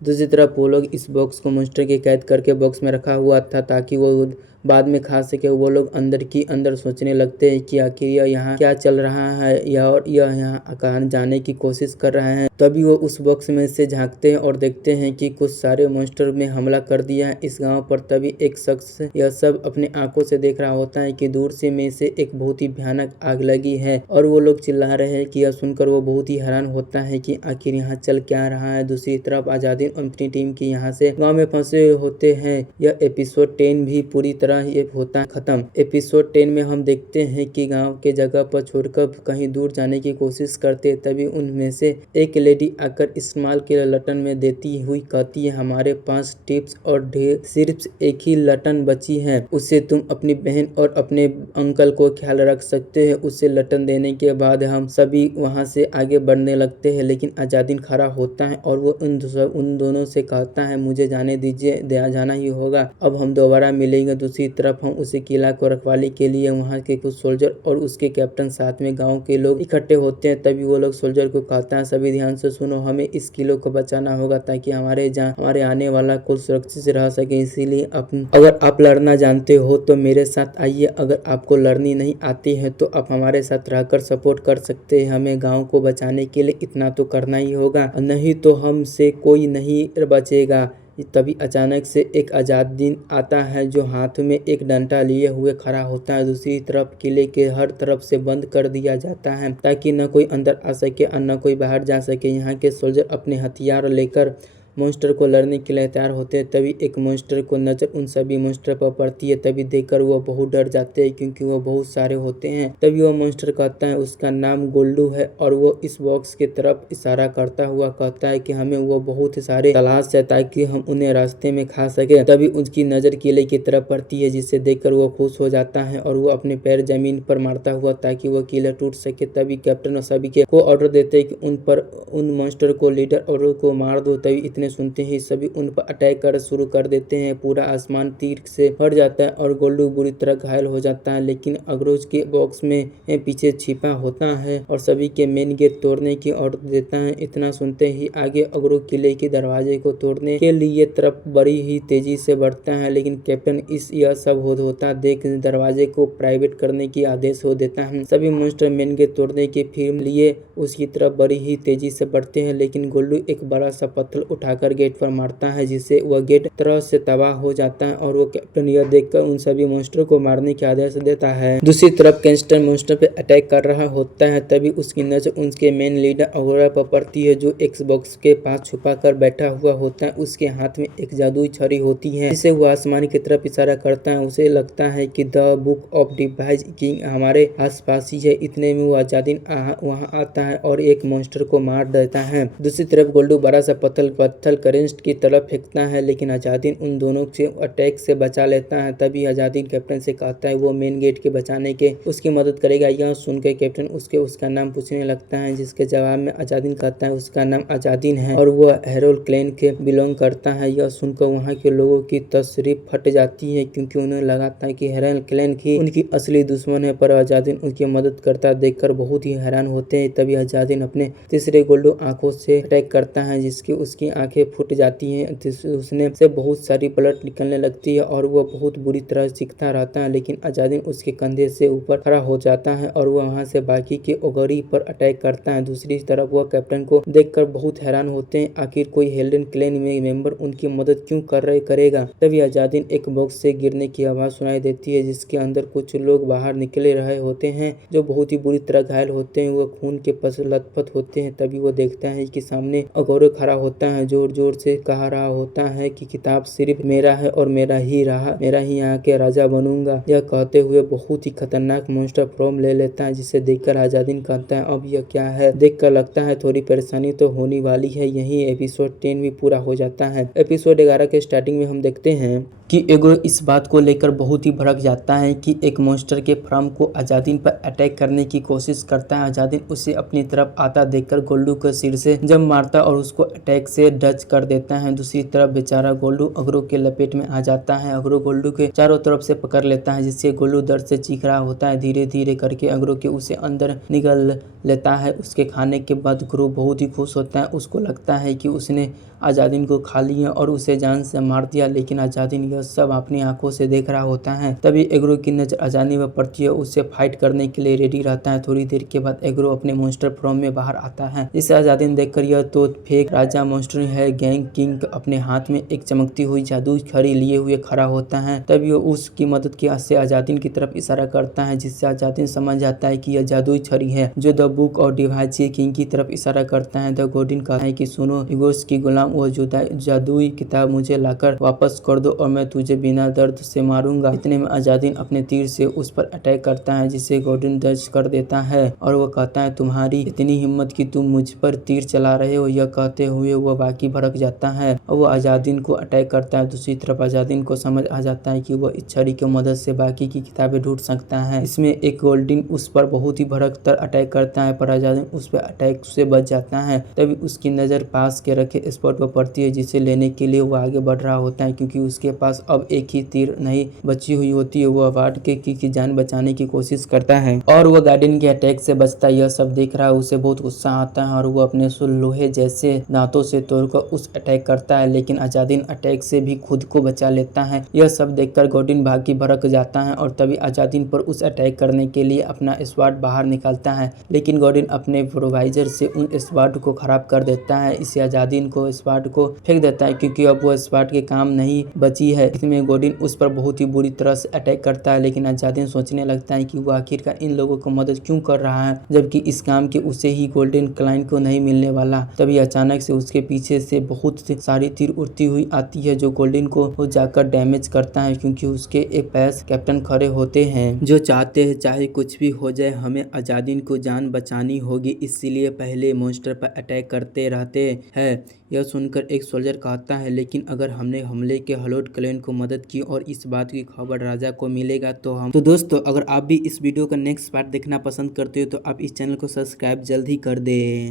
दूसरी तरफ वो लोग इस बॉक्स को मॉन्स्टर की कैद करके बॉक्स में रखा हुआ था ताकि वो बाद में खा सके। वो लोग अंदर की अंदर सोचने लगते हैं कि आखिर यह यहाँ क्या चल रहा है और यह यहाँ कहाँ जाने की कोशिश कर रहे हैं। तभी वो उस बॉक्स में से झांकते हैं और देखते हैं कि कुछ सारे मॉन्स्टर में हमला कर दिया है इस गांव पर। तभी एक शख्स यह सब अपने आंखों से देख रहा होता है कि दूर से में से एक बहुत ही भयानक आग लगी है और वो लोग चिल्ला रहे हैं कि यह सुनकर वो बहुत ही हैरान होता है कि आखिर यहाँ चल क्या रहा है। दूसरी तरफ आजादीन अपनी टीम की यहाँ से गाँव में फंसे होते हैं। यह एपिसोड 10 भी पूरी तरह ये होता है खत्म। एपिसोड 10 में हम देखते हैं कि गांव के जगह पर छोड़कर कहीं दूर जाने की कोशिश करते, तभी उनमें से एक लेडी आकर इस्तेमाल के लटन में देती हुई कहती है, हमारे पास टिप्स और ढेर सिर्फ एक ही लटन बची है, उससे तुम अपनी बहन और अपने अंकल को ख्याल रख सकते हैं। उसे लटन देने के बाद हम सभी वहां से आगे बढ़ने लगते हैं, लेकिन आजादीन खड़ा होता है और वो उन दोनों से कहता है, मुझे जाने दीजिए, जाना ही होगा, अब हम दोबारा मिलेंगे। दूसरी तरफ हम उसी किला को रखवाली के लिए वहाँ के कुछ सोल्जर और उसके कैप्टन साथ में गाँव के लोग इकट्ठे होते हैं। तभी वो लोग सोल्जर को कहता है, सभी ध्यान से सुनो, हमें इस किले को बचाना होगा ताकि हमारे आने वाला कुल सुरक्षित से रह सके। इसीलिए अगर आप लड़ना जानते हो तो मेरे साथ आइए, अगर आपको लड़नी नहीं आती है तो आप हमारे साथ रहकर सपोर्ट कर सकते हैं। हमें गांव को बचाने के लिए इतना तो करना ही होगा, नहीं तो हमसे कोई नहीं बचेगा। तभी अचानक से एक आजादीन आता है जो हाथ में एक डंडा लिए हुए खड़ा होता है। दूसरी तरफ किले के हर तरफ से बंद कर दिया जाता है ताकि न कोई अंदर आ सके और न कोई बाहर जा सके। यहाँ के सोल्जर अपने हथियार लेकर मॉन्स्टर को लड़ने के लिए तैयार होते हैं। तभी एक मॉन्स्टर को नजर उन सभी मॉन्स्टर पर पड़ती है। तभी देखकर वो बहुत डर जाते हैं क्योंकि वो बहुत सारे होते हैं। तभी वो मॉन्स्टर कहता है, उसका नाम गोल्डू है और वो इस बॉक्स की तरफ इशारा करता हुआ कहता है कि हमें वो बहुत सारे तलाश है ताकि हम उन्हें रास्ते में खा सके। तभी उसकी नजर किले की तरफ पड़ती है जिसे देखकर वो खुश हो जाता है और वो अपने पैर जमीन पर मारता हुआ ताकि वो किला टूट सके। तभी कैप्टन और सभी को ऑर्डर देते हैं कि उन मॉन्स्टर को लीडर और को मार दो। तभी इतने सुनते ही सभी उन पर अटैक कर शुरू कर देते हैं। पूरा आसमान तीर से हट जाता है और गोल्डू बुरी तरह घायल हो जाता है, लेकिन अग्रोज के बॉक्स में पीछे छिपा होता है और सभी के मेन गेट तोड़ने की ऑर्डर देता है। इतना सुनते ही आगे अग्रो किले के दरवाजे को तोड़ने के लिए तरफ बड़ी ही तेजी से बढ़ता है, लेकिन कैप्टन यह सब होता देख दरवाजे को प्राइवेट करने की आदेश हो देता है। सभी मॉन्स्टर मेन गेट तोड़ने के फिर लिए उसकी तरफ बड़ी ही तेजी से बढ़ते हैं, लेकिन गोल्डू एक बड़ा सा पत्थर उठाकर गेट पर मारता है जिससे वह गेट तरह से तबाह हो जाता है और वो कैप्टन यह देखकर उन सभी मॉन्स्टर को मारने के आदेश देता है। दूसरी तरफ कैंस्टर मॉन्स्टर पे अटैक कर रहा होता है। तभी उसकी नजर उसके मेन लीडर अगोरा पर पड़ती है जो एक बॉक्स के पास छुपा कर बैठा हुआ होता है। उसके हाथ में एक जादुई छड़ी होती है जिसे वो आसमान की तरफ इशारा करता है। उसे लगता है कि the book of device king हमारे आसपास ही है। इतने में वो आजादीन वहाँ आता है और एक मॉन्स्टर को मार देता है। दूसरी तरफ गोल्डू बड़ा सा पत्थर करेंस्ट की तरफ फेंकता है, लेकिन आजादीन उन दोनों से अटैक से बचा लेता है। तभी आजादीन कैप्टन से कहता है वो मेन गेट के बचाने के उसकी मदद करेगा। यह सुनकर कैप्टन उसका नाम पूछने लगता है, जिसके जवाब में आजादीन कहता है उसका नाम आजादीन है और वो हेरोल्ड क्लैन के बिलोंग करता है। यह सुनकर वहाँ के लोगों की तशरीफ फट जाती है क्योंकि उन्हें लगा था कि हेरोल्ड क्लैन ही उनकी असली दुश्मन है, पर आजादीन उनकी मदद करता देखकर बहुत ही हैरान होते हैं। तभी आजादीन अपने तीसरे गोल्डू आंखों से अटैक करता है जिसकी उसकी आंखें फूट जाती हैं। उसने से बहुत सारी ब्लड निकलने लगती है और वह बहुत बुरी तरह चीखता रहता है, लेकिन आजादीन उसके कंधे से ऊपर खड़ा हो जाता है और वह वहां से बाकी के ओगरी पर अटैक करता है। दूसरी तरफ वह कैप्टन को देखकर बहुत हैरान होते हैं, आखिर कोई हेल्डन क्लैन में मेंबर उनकी मदद क्यों करेगा। तभी आजादीन एक बॉक्स से गिरने की आवाज सुनाई देती है जिसके अंदर कुछ लोग बाहर निकले रहे होते हैं जो बहुत ही बुरी तरह घायल होते हैं। वह खून के पस लथपथ होते हैं। तभी वो देखता है कि सामने अगोरे खड़ा होता है, जोर जोर से कह रहा होता है कि किताब सिर्फ मेरा है और मेरा ही यहाँ के राजा बनूंगा। यह कहते हुए बहुत ही खतरनाक मॉन्स्टर फॉर्म ले लेता है जिसे देखकर आजादीन कहता है अब यह क्या है। देखकर लगता है थोड़ी परेशानी तो होने वाली है। यही एपिसोड 10 भी पूरा हो जाता है। एपिसोड 11 के स्टार्टिंग में हम देखते हैं कि एगो इस बात को लेकर बहुत ही भड़क जाता है कि एक मॉन्स्टर के फार्म को आजादीन पर अटैक करने की कोशिश करता है। आजादीन उसे अपनी तरफ आता देखकर गोल्डू के सिर से जम मारता और उसको अटैक से डच कर देता है। दूसरी तरफ बेचारा गोल्डू अगरो के लपेट में आ जाता है। अगरो गोल्डू के चारों तरफ से पकड़ लेता है जिससे गोल्डू दर्द से चीख रहा होता है। धीरे धीरे करके अगरो के उसे अंदर निगल लेता है। उसके खाने के बाद अगरो बहुत ही खुश होता है। उसको लगता है कि उसने आजादीन को खा लिया और उसे जान से मार दिया। लेकिन आजादीन यह सब अपनी आंखों से देख रहा होता है। तभी एग्रो की नजर आजादीन पर पड़ती है, उससे फाइट करने के लिए रेडी रहता है। थोड़ी देर के बाद एग्रो अपने मॉन्स्टर फॉर्म में बाहर आता है। इसे आजादीन देखकर यह तो फेक राजा मॉन्स्टर है। गैंग किंग अपने हाथ में एक चमकती हुई जादुई छड़ी लिए हुए खड़ा होता है। तभी वो उसकी मदद की से आजादीन की तरफ इशारा करता है, जिससे आजादीन समझ जाता है कि यह जादुई छड़ी है जो द बुक और डिवाइस किंग की तरफ इशारा करता है। द गोडिन कहता है कि सुनो इगोस की गुलाम, वो जादुई किताब मुझे लाकर वापस कर दो और मैं तुझे बिना दर्द से मारूंगा। इतने में आजादीन अपने तीर से उस पर अटैक करता है, जिसे गोडिन दर्ज कर देता है और वो कहता है तुम्हारी इतनी हिम्मत कि तुम मुझ पर तीर चला रहे हो। यह कहते हुए वो बाकी भड़क जाता है और वो आजादीन को अटैक करता है। दूसरी तरफ आजादीन को समझ आ जाता है कि वो इस छड़ी की मदद से बाकी की किताबें ढूंढ सकता है। इसमें एक गोल्डिन उस पर बहुत ही भड़ककर अटैक करता है, पर आजादीन उस पर अटैक से बच जाता है। तभी उसकी नजर पास के रखे स्पॉट पर पड़ती है, जिसे लेने के लिए वो आगे बढ़ रहा होता है, क्योंकि उसके पास अब एक ही तीर नहीं बची हुई होती है। वो अवार्ड की जान बचाने की कोशिश करता है और वो गार्डियन के अटैक से बचता है। यह सब देख रहा है, उसे बहुत गुस्सा आता है और वो अपने लोहे जैसे दांतों से तोड़कर उस अटैक करता है, लेकिन आजादीन अटैक से भी खुद को बचा लेता है। यह सब देखकर गोडिन भागी भड़क जाता है और तभी आजादीन पर उस अटैक करने के लिए अपना स्वॉर्ड बाहर निकालता है, लेकिन गोडिन अपने प्रोवाइजर से उन स्वॉर्ड को खराब कर देता है। इसे आजादीन को स्वॉर्ड को फेंक देता है, क्योंकि अब वो स्वॉर्ड के काम नहीं बची है। इसमें गोडिन उस पर बहुत ही बुरी तरह से अटैक करता है, लेकिन आजादीन सोचने लगता है कि वो आखिरकार इन लोगों को मदद क्यों कर रहा है, जबकि इस काम के उसे ही गोल्डन क्लाइन को नहीं मिलने वाला। तभी अचानक से उसके पीछे से बहुत सारी तीर उड़ती हुई आती है, जो गोल्डन को जाकर डैमेज करता है, क्योंकि उसके एक पैस कैप्टन खड़े होते हैं जो चाहते हैं चाहे कुछ भी हो जाए हमें आजादीन को जान बचानी होगी, इसीलिए पहले मॉन्स्टर पर अटैक करते रहते हैं। यह सुनकर एक सोल्जर कहता है, लेकिन अगर हमने हमले के हलोट क्लैन को मदद की और इस बात की खबर राजा को मिलेगा तो दोस्तों अगर आप भी इस वीडियो का नेक्स्ट पार्ट देखना पसंद करते हो तो आप इस चैनल को सब्सक्राइब जल्द ही कर दें।